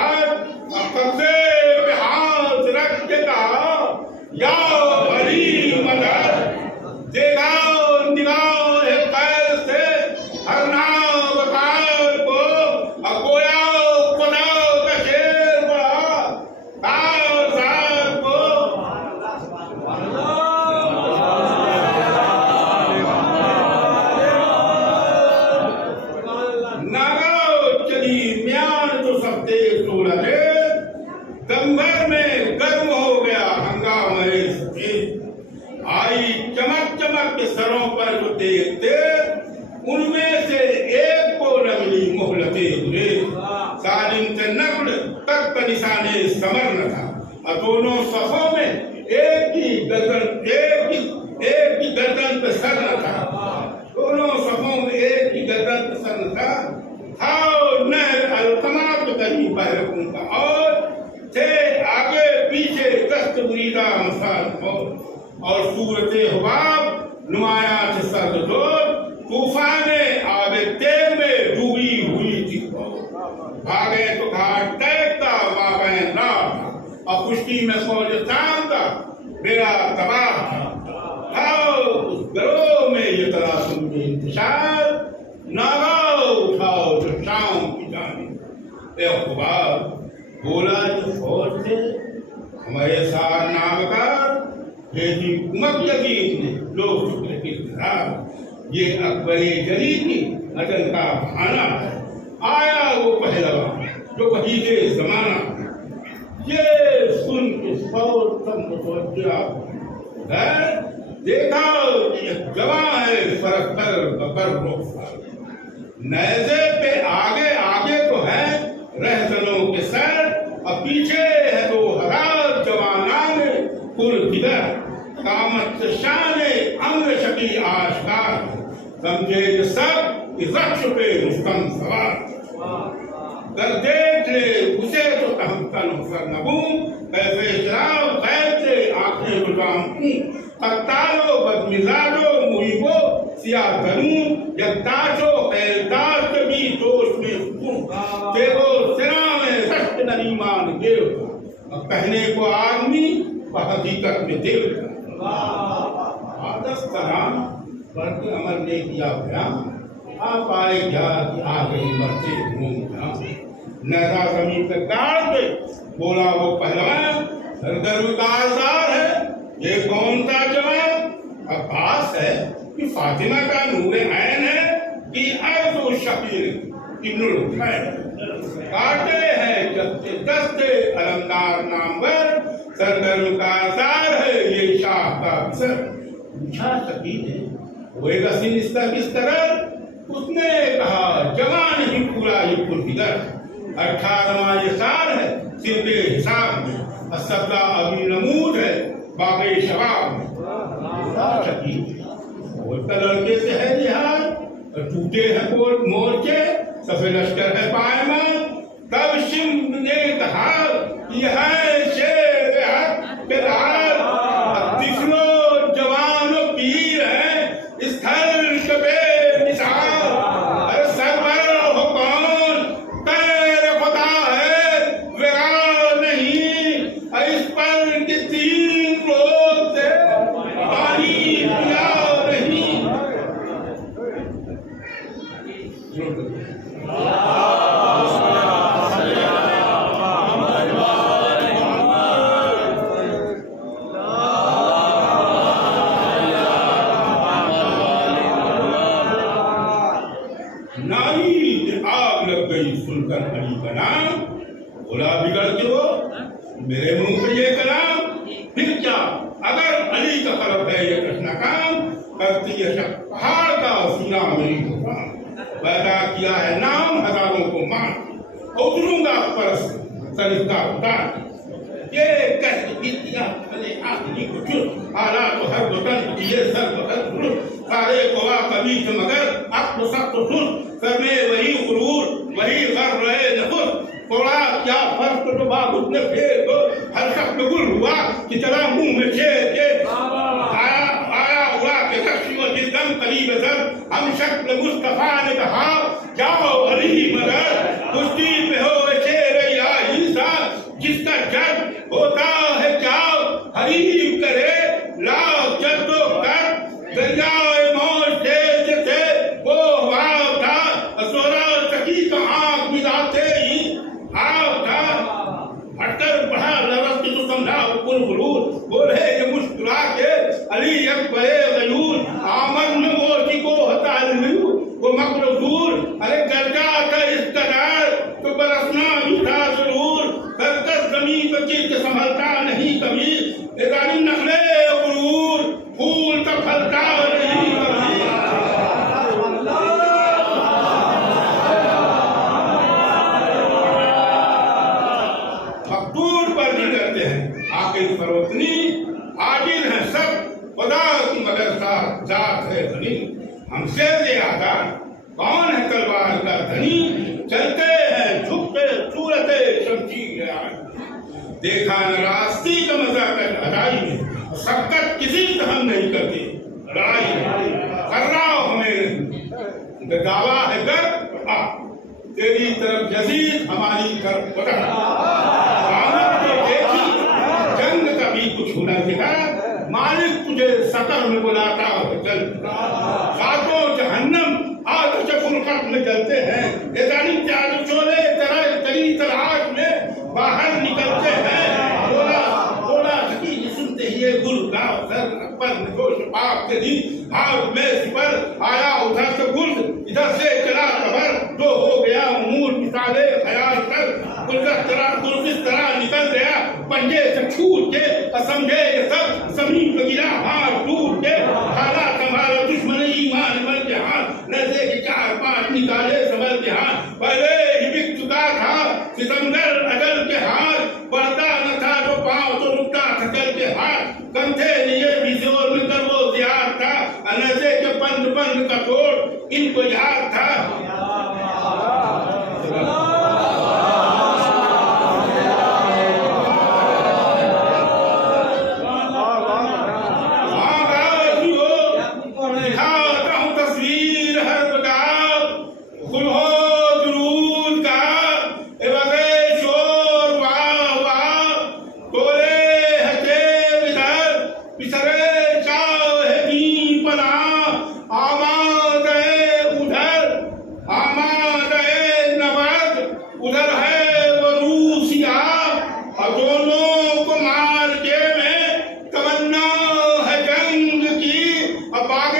कब्जे पे हाथ रख के कहा या अली मदद। देगाओ निगाओ कैद से हर नाव बकार को। अगोयाओ खुदाओ का शेर बढ़ा काज़ार को। नागाओ चली म्यान तो सब देख तोड़ा रे। दमभर में गर्म हो गया हंगामे से। आई चमक चमक के सरों पर जो देखते उनमें से एक को न मिली मोहलते हुए। सालिम से नक्ल तक का निशाने समर न था। और दोनों सफों में एक ही गर्दन पे सर न था। दोनों सफों में एक ही गर्दन पे सर न था। नहर अलकमा के करीब बहरकूं का और थे आगे पीछे दस्त बुरीदा मसाल और सूरते हुबाब नुमाया थे सर्दोर। तूफाने आगे तेल में डूबी हुई थी। भागे तो घाट तैरता माबैन रात। और खुश्की में फौज शाम का बेड़ा तबाह था। उस गरोह में ये तरह सुनके इंतशार। नागाओ उठाओ जो शाम की जानिब। ए खुबाब बोला जो फौज थे हमारे साथ नामकार भेजी कुमक यकीन ने लोग शुक्र की तरह। ये अकबरे जली की अजल का बहाना है। आया वो पहलवान जो वहीदे जमाना। ये सुन के फौज सब मुतवज्जा है। देखा कि एक जवान है सरकर बकर रोसा। नैज़े पे आगे आगे तो है रहजनों के सर। और पीछे है 2000 जवानान कुल किधर। कामत शाने अंग शकी आशकार। समझे जो सब इस रक्ष पे रुस्तम सवार। कर देख ले उसे तो हम तन कर नबूं। कैसे शराब कैसे आंखें बुझाऊं। कत्तालो बदमिजाजो मुहिबो सियाह धनूं। यक्ताशो कैलदार के भी जोश में हूं। देखो सिरा में रश्क नरीमान गिर। अब कहने को आदमी हकीकत में देव। आदस सलाम वर्ग अमल ने किया बयान। आप आए क्या कि आ गई मरते घूम। नैरा जमीन पे गाड़ पे बोला वो पहलवान। सरगर्म का आजार है ये कौन सा जवान। है कि फातिमा का नूर ऐन है कि अर्ज़ शकीर इब्नुल हुसैन काटे हैं जस्ते दस्ते अलमदार नामवर सरदर का आसार है ये शाह का अफसर। पूछा शकीर ने होएगा सिनिस्ता किस तरह? उसने कहा जवान ही पूरा ये पुरदिगर 18वां ये साल है सिरदे हिसाब में असब्दा अभी नमूद है बाबे शबाब में। लड़के से है निहार टूटे हैं मोर्चे सफेद लश्कर है पायमान। तब सिंह ने कहा यह शेर जवानों पीर है स्थल कबे मिसाल। अरे सरवर हो कौन तेरे खुदा है वेरा नहीं। इस पर के 3 रोज से पानी पिया नहीं। आग लग गई सुनकर अली का नाम। बोला बिगड़ के वो मेरे मुंह पे ये कलाम। फिर क्या अगर अली का तरफ है ये कृष्ण काम करती है शक पहाड़ का सीना मेरी दुकान। पैदा किया है नाम हजारों को मान उतरूंगा परस सरिता उतार। ये कह दिया भले आदमी को चुप आला तो हर वतन किए सर वतन सारे गोवा कभी से मगर अब तो सब तो सुन सर में वही गुरूर वही कर रहे नफुर। थोड़ा क्या फर्क तो बाबूत ने फेर को हर शख्स गुल हुआ कि चला मुंह में शेर के आया हुआ के शख्स जिस दम करीब सर हम शक्ल मुस्तफा ने कहा जाओ अली मगर कुश्ती पे हो शेर इलाही सा जिसका जग होता है जाओ हरीम करे लाओ जद्दो कर दरियाए मौज तेज थे वो वाव था असोरा सकी का आंख मिलाते ही हाव था। हटकर बढ़ा लरस की तो समझा कुल गुरूर बोले ये मुस्कुरा के अली अकबर गयूर आमन में मोती को हता लियू वो मक्र दूर। अरे गर्जा था इस कदार तो बरसना भी था जरूर। करकस जमीन पर गिर के संभलता नहीं कभी रानी नखले गुरूर फूल तो फलता नहीं कभी। मकतूर पर भी करते हैं आखिर फरोतनी आजिल है सब खुदा की मदद का जात है धनी। हमसे ये आजाद कौन है तलवार का धनी चलते हैं झुकते सूरते शमशीर देखा न रास्ती का मजा कर लड़ाई में शक्कत किसी से हम नहीं करते लड़ाई कर रहा हो हमें दावा है कर तेरी तरफ यजीद हमारी तरफ जंग कभी कुछ होना दिखा मालिक तुझे सतर में बुलाता हो चल सातों जहन्नम आतश फुरकत में जलते हैं। ये जानी चार चोले तरह तरी तलाश में बाहर निकलते हैं। बोला बोला सकी सुनते ही ये गुल गाँव सर अकबर नगोश पाप के दिन हाथ में सिपर आया उधर से गुल इधर से चला खबर तो हो गया मूल मिसाले ख्याल कर गुल किस तरह निकल गया पंजे से छूट के समझे ये सब जमीन पे गिरा हाथ टूट के खाना संभाला दुश्मन ईमान बन के हाथ नशे के 4-5 निकाले संभल के हाथ। पहले ही बिक चुका था सितमगर अजल के हाथ बढ़ता न था जो पाँव तो रुकता थकल के हाथ। कंधे लिए भी जोर में कर वो जियार था नशे के बंद बंद का तोड़ इनको याद था। पाकिस्तान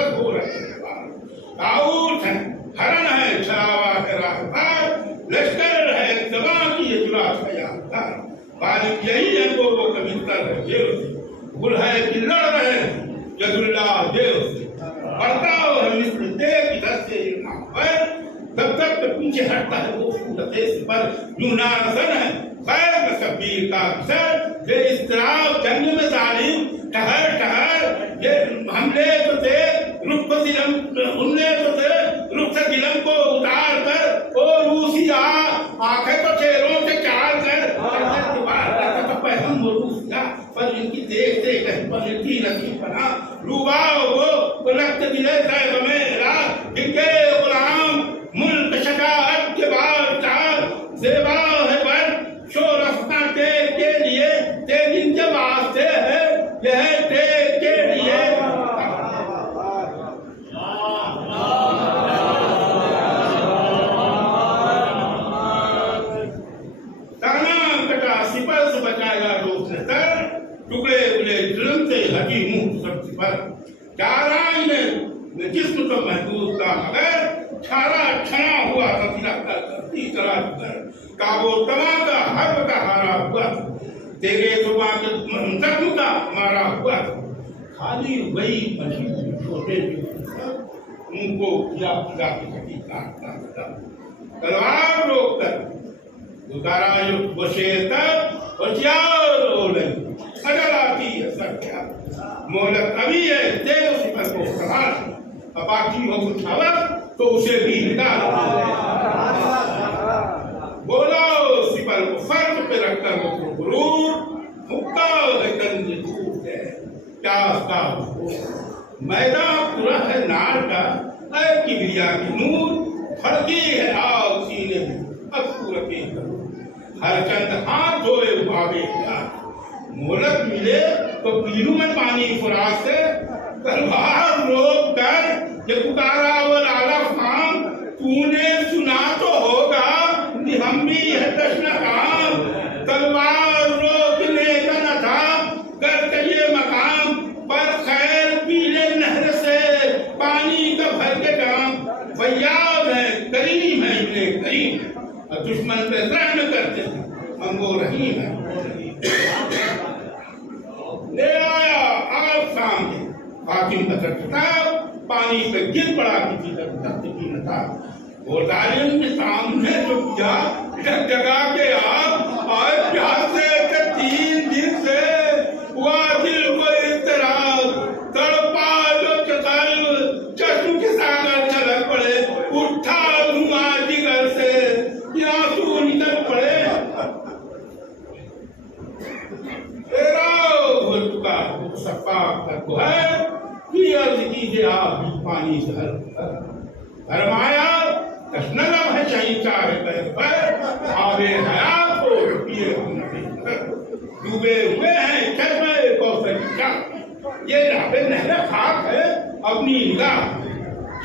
सरस हो रहे हैं, ताऊत है, हरण है, छलावा के राहबर, लश्कर है, जबान की ये जुला छया बालिक यही है वो कवितर है जेल से, गुल है कि लड़ रहे जदुल्ला जेल से, बर्ताव है मिस्र देव इधर से नाम पर, तब तक पीछे हटता है वो फूलते पर यूनासन है, खैर में शब्बीर का अक्सर ये इस्तिराब जंग में जालिम ठहर ठहर ये हमले तो थे रुख दिलम, उनने तो थे रुख से दिलम को उतार कर ओ रूसिया आंखें तो चेहरों से चार कर तो पैगम रूसिया पर इनकी देख देख पलटी लगी बना लुबाओ वो रक्त दिले साहब मेरा इनके गुलाम मुल्क शजाअत के बाद चार सेवा है पर शोरस्ता तेर के लिए तेजिन के वास्ते है यह तेर के लिए ताना कटा सिपर से बचाया दोस्त ने तर टुकड़े उले जुल्म से हटी मुंह सब सिपर चाराई ने जिस्म तो महदूद का मगर छारा छना हुआ काबो तमा का हर्ब का हारा हुआ तेरे सुबह के जख्म का मारा हुआ खाली वही बची छोटे उनको किया खुदा की घटी काटता तलवार रोक कर उतारा वो शेर तक होशियार हो रही अजल आती है सर क्या मोहलत अभी है तेरे सिपर को संभाल बाकी हो उठावत तो उसे भी निकाल बोला सिपर को फर्क पे रखकर वो गुरूर मुक्का गंज धूप है क्या उसका मैदान पूरा है नार का ऐ किबिया की नूर फड़की है आग सीने में अब पूरती हर चंद हाथ धोए भावे मोहलत मिले तो पीलू में पानी फुराक से तलवार रोक कर ये पुकारा वो लाला खान तूने सुना तो होगा कि हम भी है कृष्ण काम तलवार रोकने का न था करके ये मकाम पर खैर पीले नहर से पानी का भर के काम फैयाद है करीम है इन्हें करीम और दुश्मन पे रहम करते हैं हम वो रही है ले आया आज सामने हाकिम का किताब पानी पे गिर पड़ा किसी तख्त की नता वो जालिम के सामने जो किया जगा के आप और प्यासे के 3 दिन से हुआ दिल को इत्तराब तड़पा जो चल चश्म के सागर छलक पड़े उठा धुआं जिगर से आंसू निकल पड़े तेरा का सफा को है कि अर्ज कीजिए आप पानी से फरमाया कृष्णलभ है शहीद चाहे पैर पर आवे हयात को पिए डूबे हुए हैं चश्मे कौशल का ये लाभे नहर खाक है अपनी निगाह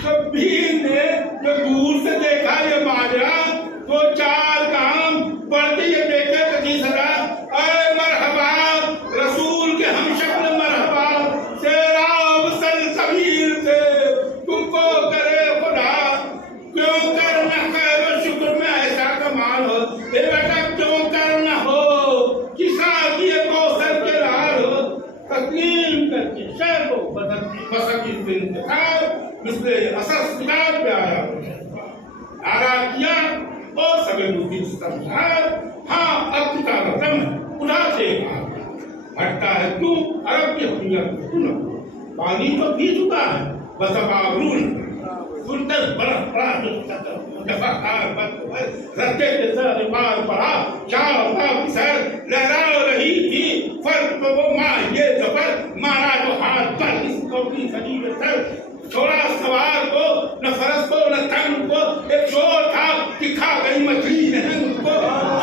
शब्बीर ने जो दूर से देखा ये माजरा तो 4 काम पढ़ते ये देखे कभी सदा अरे मरहबा रसूल के हम शक्ल मरहबा सेराब सन सबीर से तुमको करे खुदा क्यों करना खैर शुक्र में ऐसा कमाल हो बेटा क्यों करना हो किसा किए कौशल के लाल हो तस्लीम करके शहर को बसकी दिन मिसले असस किताब पे आया आरा किया और सभी मुद्दे समझा हाँ अब पिता रतन उठा से हटता है तू अरब की हुकूमत तू न पानी तो पी चुका है बस अब आबरून सुनकर बर्फ पड़ा रत्ते के सर पार पड़ा चार पाप सर लहरा रही थी फर्क तो वो माँ ये जबर मारा जो हाथ पर इस कौड़ी सजी में सर छोड़ा सवार को न फरस को न तन को एक शोर था कि खा गई मछली नहीं उनको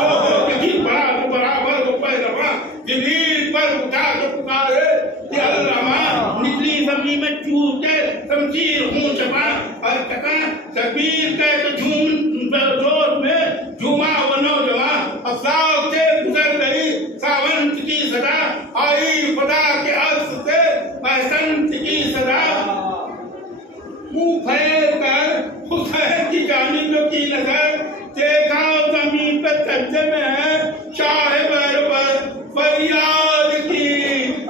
जो हो के गिर पड़ा तो बराबर वो पैरवा जमीन पर उठा के पुकारे कि अल्लाह निकली जमीन में चूर के शमशीर हूँ चपा और कटा शबीर के तो झूम जोर में झूमा वो नौजवान अफसाव से गुजर गई सावंत की सदा आई खुदा के अर्श से बसंत की सदा कब्जे में है। शाह बैर पर फरियाद की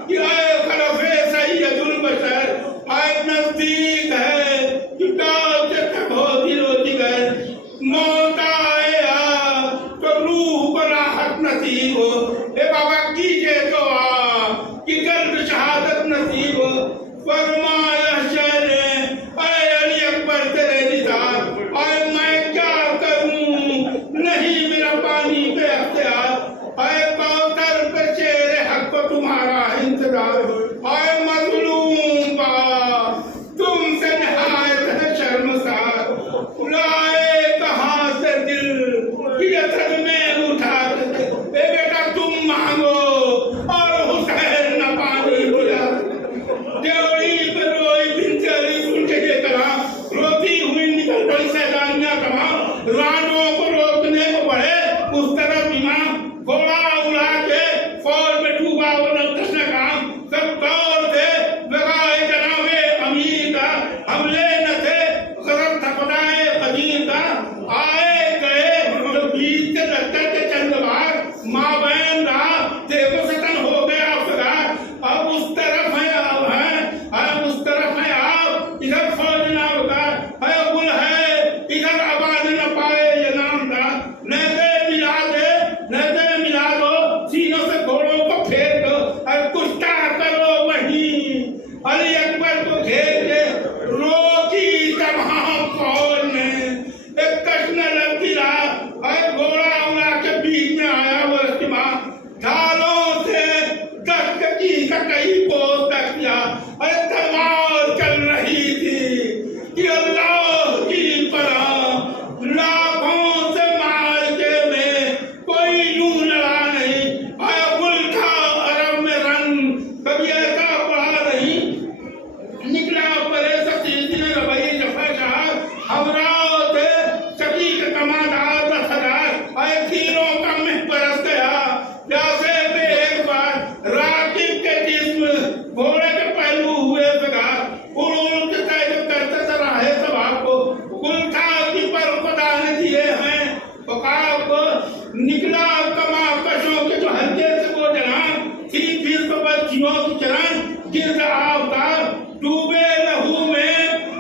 कि आए खलफे सैयदुल बशर, आए नजदीक है किताब से कभो दिलो जिगर, मौत आया तो रूह को राहत नसीब हो। ए बाबा कीजिए दुआ कि कल्ब शहादत नसीब हो। फरमाया शहर आए अली अकबर तेरे निसार, आए मैं क्या करूं नहीं मेरा पानी पे अख्तियार, आए कौसर पे शेर हक को तुम्हारा इंतजार, आए मजलूम बा तुमसे नहायत है शर्मसार, लाए कहाँ से दिल कि असद में उठा के ए बेटा तुम मांगो और हुसैन न पानी पिला। देवड़ी पे रोई बिनते अली सुन के ये कहा, रोती हुई निकल पड़ी सैलानियां कमा, रानों को रोकने को पड़े उस तरफ इमाम, घोड़ा उड़ा के फौज में डूबा वो नक्श काम, सब दौड़ थे लगाए जनाबे अमीर का, हमले न थे गजब थपड़ाए कदीर का, आए गए तो बीच से लगते थे चंद बार, माँ बहन रहा देखो सतन हो गया अफगार। अब उस तरफ है अब उस तरफ है आप, इधर फौज ना होगा है गुल है, इधर आबाद न पाए ये नाम था। नजर मिला दो सीनों से घोड़ों को फेर दो और कुश्ता करो वहीं, अली अकबर को घेर के रोकी तमाम फौज ने, एक कश्न लग गिरा और घोड़ा उड़ा के बीच में आया वो इस्तेमाल, ढालों से दस्त की कई पोत तक किया, अरे तलवार चल रही थी कि अल्लाह की पनाह, लाखों से मार के में कोई यूं लड़ा नहीं, आया गुल था अरब में रंग कभी ऐसा पड़ा नहीं, निकला परे सती दिन रबई जफा शाह, हमराव थे सकी के कमादार 10,000, आए तीरों का मिह बरस गया, प्यासे पे एक बार राकिब के जिस्म घोड़े के पहलू हुए बेकार, उड़ के तय करते सराहे सवाब को, गुल था कि पर खुदा ने दिए हैं बकाव को, निकला कमा कशों के जो हल्के से वो जनान थी, फिर तो बच्चियों की चरण गिर आवता, डूबे लहू में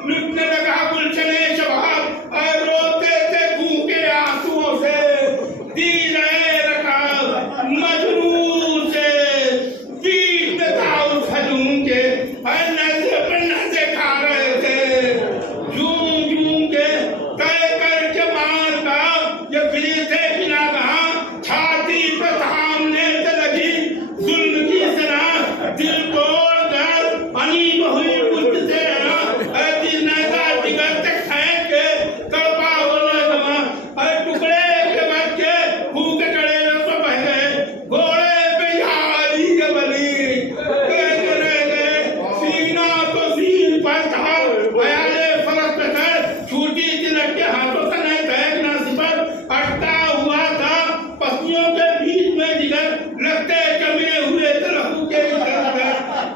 लुटने लगा गुलशने शबाब, और रोते थे फूके आंसुओं से दी रहे रखा मजरूर से, पीठ में था उस हजूम के और नजर पर नजर खा रहे थे, झूम झूम के तय करके मार का ये फिर थे बिना कहा, छाती पे सामने से लगी जुल्म की सना, दिल तोड़ कर अनीब हुई मुझसे रहना, ऐसी नैसा जिगर से फेंक के तड़पा होना जमा, और टुकड़े के बच्चे भूखे चढ़े तो बह गए, घोड़े पे यारी के बली कैसे रह गए, सीना तो सीन पर था, अयाले फरस पे सर छूटी तिलक के हाथों से नहीं बैग ना सिपर, अटका हुआ था पत्नियों के बीच में जिगर, लगते जमे हुए थे लहू के इधर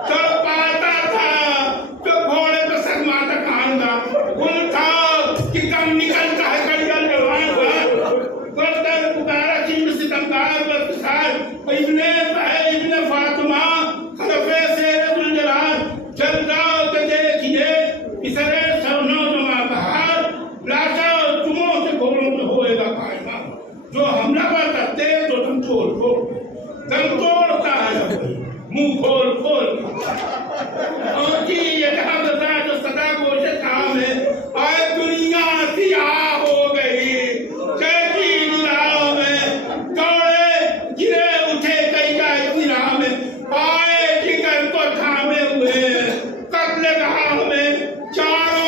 तो पाता था तो घोड़े पे सरमाता कान का, गुल था कि कम निकलता है कड़ियल जवान का, गुलतर पुकारा चीन सितमगार बख्तिसार, इब्ने फातिमा खलफे शेरुल जलाल, जलदाओ के देखिए इसरे सरनो जमा बहार, लाशा तुमों से घोड़ों से होएगा कायमा, जो हमला करते तो तुम दम तोड़ता है मुंह खोल और जी ये जहां बता जो सदा गोशे काम है, आए दुनिया सियाह हो गई, कैसी निगाहों में दौड़े गिरे उठे कई जाए निगाह में, आए जिगर को थामे हुए कत्ल गाह में चारों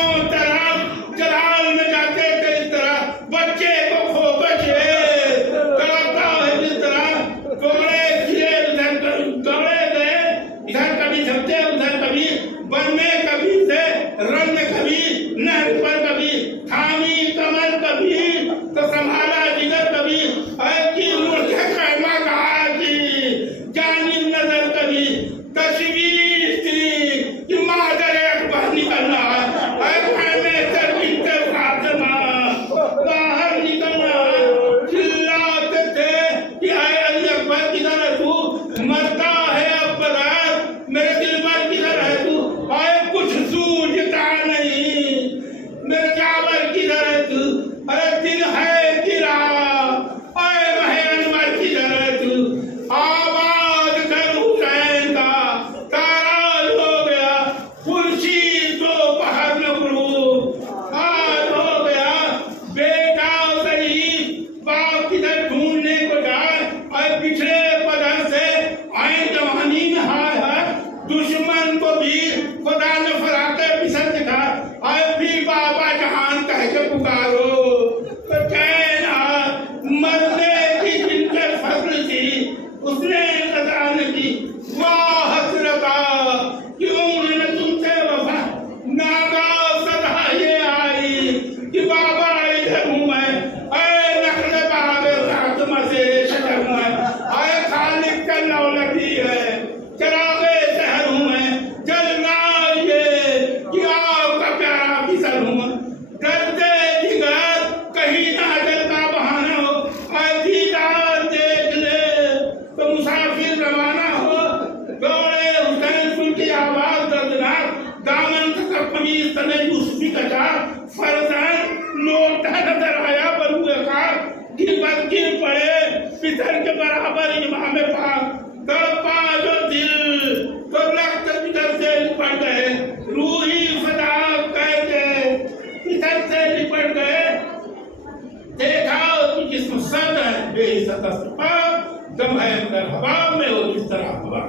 दम है मगर हवा में हो जिस तरह हवा,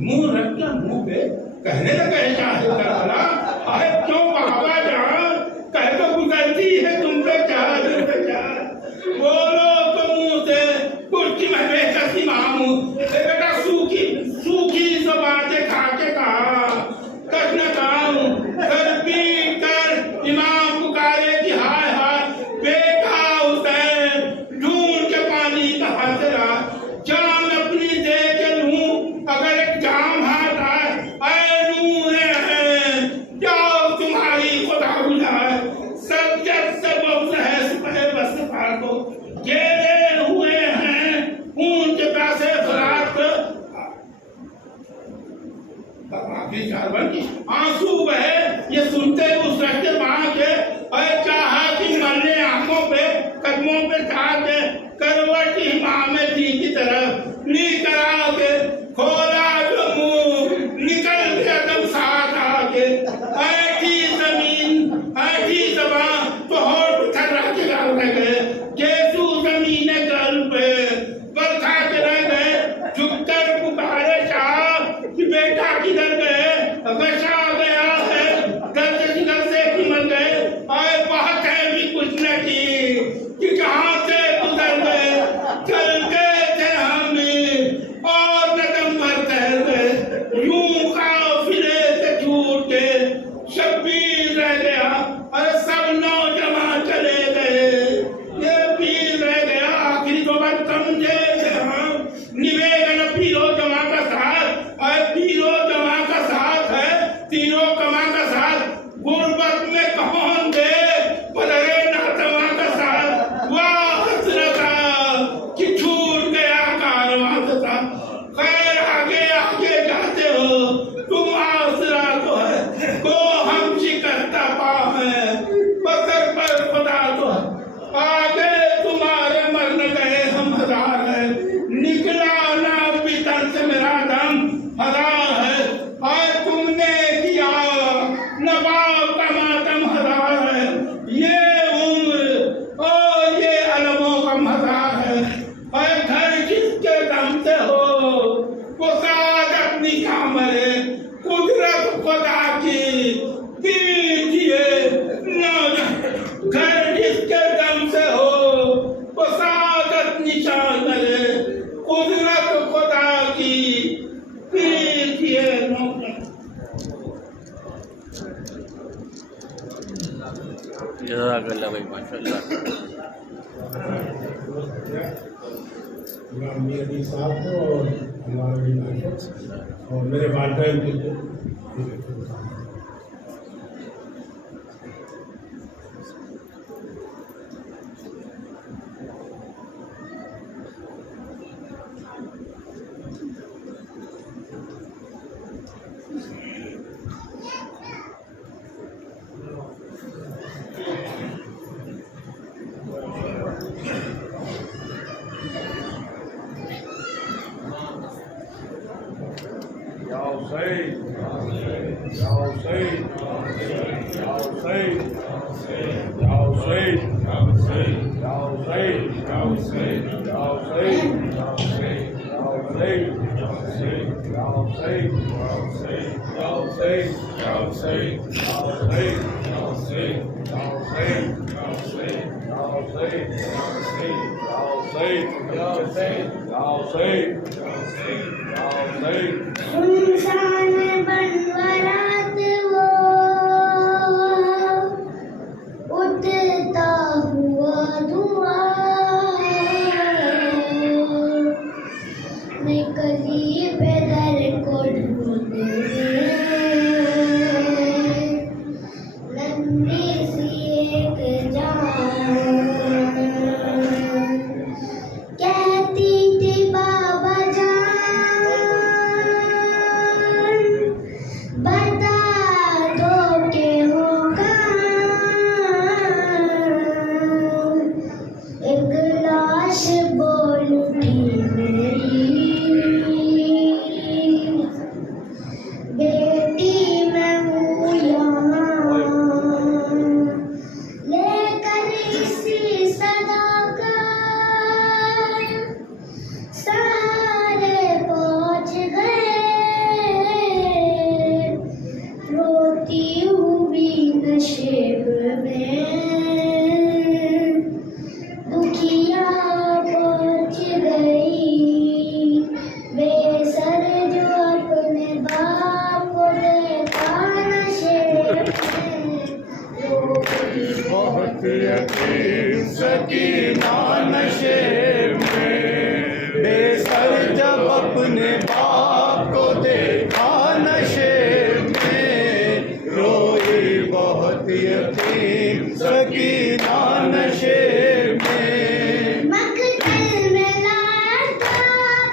मुंह रख के मुंह पे कहने लगे चाहे करबला, आए क्यों बाबा जहां कह तो गुजरती है तुम पे क्या बोलो तो मुंह से कुर्सी में बेकसी मामू बेटा सूखी सूखी सब बातें खा के कहा कष्ट न खाऊं कर पी कर इमाम पुकारे कि हाय हाय बेटा हुसैन ढूंढ के पानी का हाथरा जान अपनी दे के लूं अगर एक जाम हाथ आए नूरे हैं जाओ तुम्हारी खुदा बुझाए सब जग से बहुत है सुपहे बस पार को गेले हुए हैं ऊंच पैसे फरात आखिरी चार बन की आंसू बहे ये सुनते उस रखते मां के और चाहा कि मरने आंखों पे कदमों पे ठाक के करवट ही मां में थी की तरफ नी करा के खोला जो मुंह निकल गया दम साथ आके ऐठी जमीन ऐठी जबान तो होठ उठा रख के गाल रह गए जेसु जमीन गल पे बरखा के रह गए झुककर पुकारे शाह कि बेटा किधर गए बचा गया है घर से मर गए और बात है भी कुछ न की कि कहां से गुजर गए चल गए थे हम और नदम भर तैर गए यूं काफिले से छूट के शब्बीर रह गया और सब नौजवान चले गए ये पीर रह गया आखिरी तो बात समझे हम निवेदन पीरो जमा का साथ और पीरो जमा का साथ है तीनों कमा का साथ गुर्बत में कौन दे पलरे ना तमा का साथ वाह हसरता कि छूट गया कारवां सा खैर आगे आगे जाते हो तुम आसरा तो है को हम शिकस्ता पा है बसर पर खुदा तो है आगे तुम्हारे मरने गए हम हजार है निकला ना भीतर से मेरा दम हजार है और तुमने किया नवाब का मातम हजार है ये उम्र और ये अलमों का मजार है और घर किसके दम से हो वो साथ अपनी कामरे कुदरत खुदा की दीजिए घर जिसके दम से हो वो सादत निशान करे कुदरत खुदा की दीजिए जज़ाकल्लाह भाई माशाल्लाह। इमाम मियां साहब को और हमारे भी को और मेरे वालिदैन को सुनसान बनवरात वो उठता हुआ धुआं मैं कली पे दर को ढूंढे नन्ही सी एक जान कहती थी बाबा जान नशेब में दुखिया पहुँच गई बेसर जो अपने बाप को देखा नशेब में रोई बहुत यतीम सकीना नशे में बेसर जब अपने बाप को देखा नशे में रोई बहुत यतीम सकीना नशे में मकतल में लाया था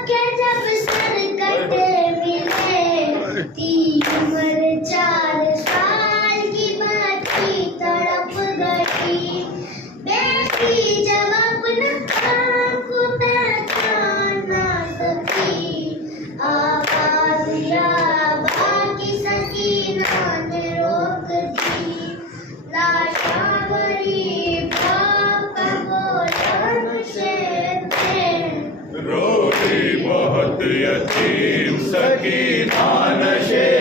कि जब सर कटे मिले 3 उम्र 4 साल की बच्ची तड़प गई बेटी जब अपना आप को पहचान ना सकी आवाज या बाकी सकीना ने रोक दी लाशा भरी बाप का बोला नशे में रोई बहुत यतीम सकीना नशे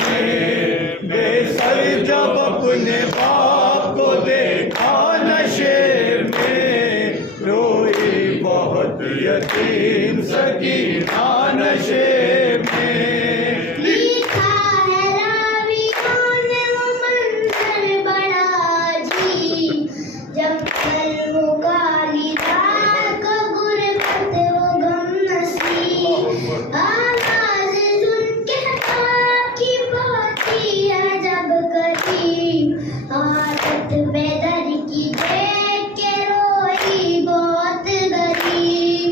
में बेसर जब अपने बाप को देखा नशे में रोई बहुत यतीम सकीना नशे में लिखा है रावियों ने वो मंजर बड़ा जी जंगल वो काली रात को गुरबत वो गम नसीब आवाज सुन के आँखी पहुँची अजब करीब हालत बेदर की देख के रोई बहुत गरीब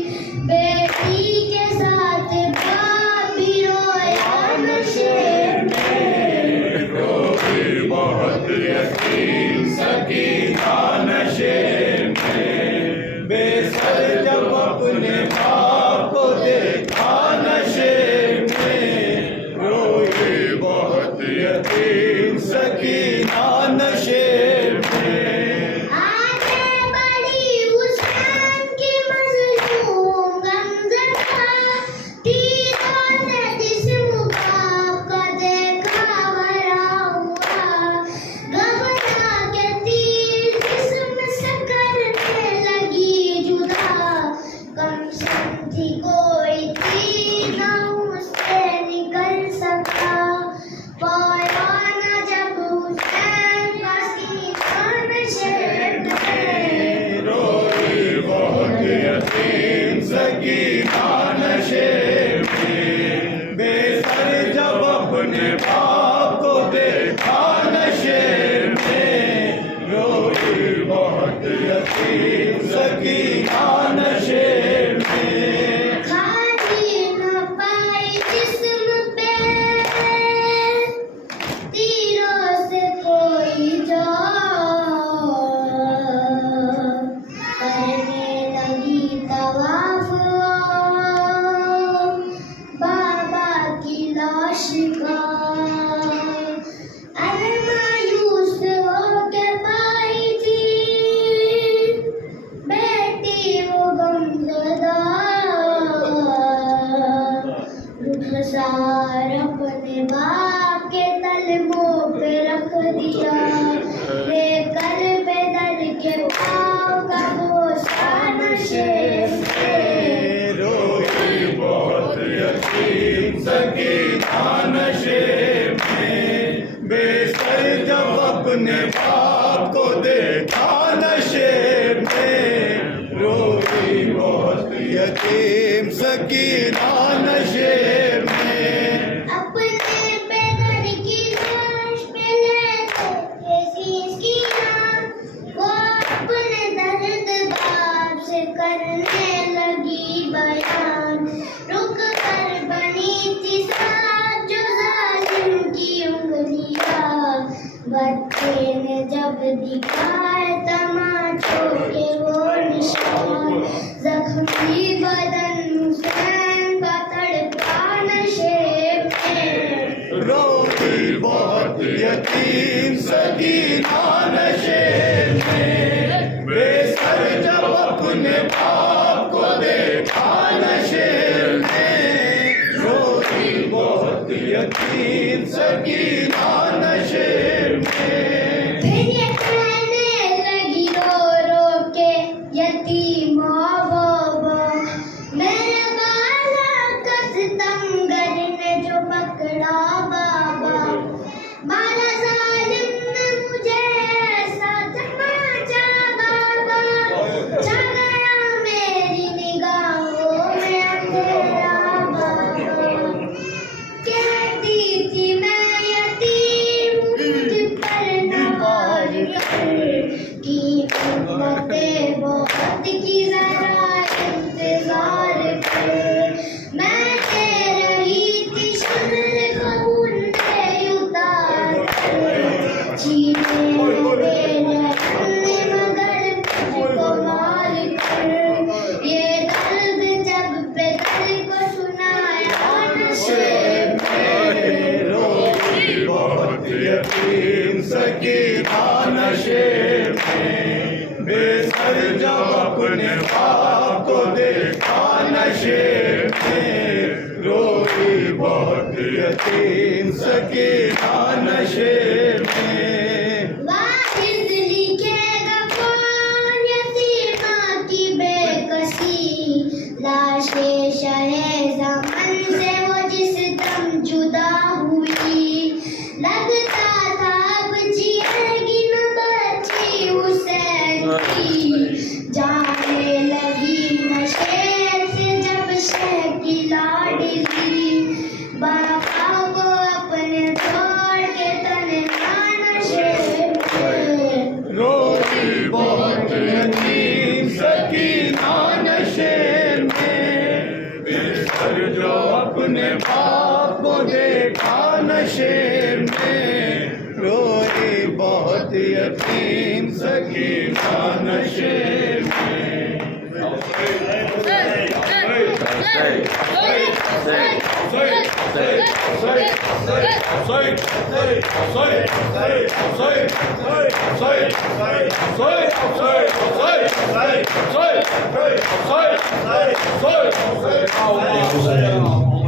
बेटी के साथ बाप भी रोया नशे में रोई बहुत यतीम सकीना नशे में बेसर जब अपने बाप को देखा नशे में रोई बहुत यतीम सकीना नशे में आगे बड़ी हुसैन की मजलूम गमज़दा तीरों से जिस्म बाप का देखा भरा हुआ घबरा के तीर जिस्म से करने लगी जुदा कम थी कोई तीर ना उससे निकल सका पाया ना जब हुसैन का सीना नशे में रोई बहुत यतीम सकीना नशे में बेसर जब अपने बाप को देखा नशे में रोई बहुत यतीम सकीना नशे में खाती न पाई जिस्म पे तीरों से कोई जान करने लगी तवाफ बाबा की लाश का अरे मायूस होके पाई थी बेटी वो गमज़दा रुखसार अपने बाप के तलबों पे रख दिया लेकर बेदर के पाँव का बोसा नशे में रोई बहुत यतीम सकीना नशे में बेसर जब अपने बाप को देखा नशे में रोई बहुत यतीम सकीना नशे में अपने बेदर की लाश पे लेते सीना वो अपने दर्द बाप से करने लगी बयान रुक कर बनी थी साथ जो जालिम की उंगलियां बच्चे ने जब दिखाए तमाचों के वो निशान जख्मी बदन हुसैन का तड़पा नशे में रोई बहुत यतीम सकीना नशे में बेसर जब अपने बाप को देखा नशे में रोई बहुत यतीम सकीना नशे में छीने हमने मगर तुझको मार कर, ये दर्द जब पे दर्द को सुनाया नशे में, रोई बहुत यतीम सकीना नशे में, बेसर जब अपने बाप को देखा नशे में, रोई बहुत यतीम सकीना नशे में। वाहिद लिखेगा कौन यतीमा की बेकसी, लाशे शहे ज़मन से वो जिस दम जुदा हुई, लगता था अब जिएगी न बच्ची हुसैन की, जाने लगी नशे से जब शह की लाडली, बाबा को अपने छोड़ के तन्हा नशे में, रोई बहुत यतीम सकीना नशे में, बेसर जो अपने बाप को देखा नशे में, रोई बहुत यतीम सकीना नशे में। Say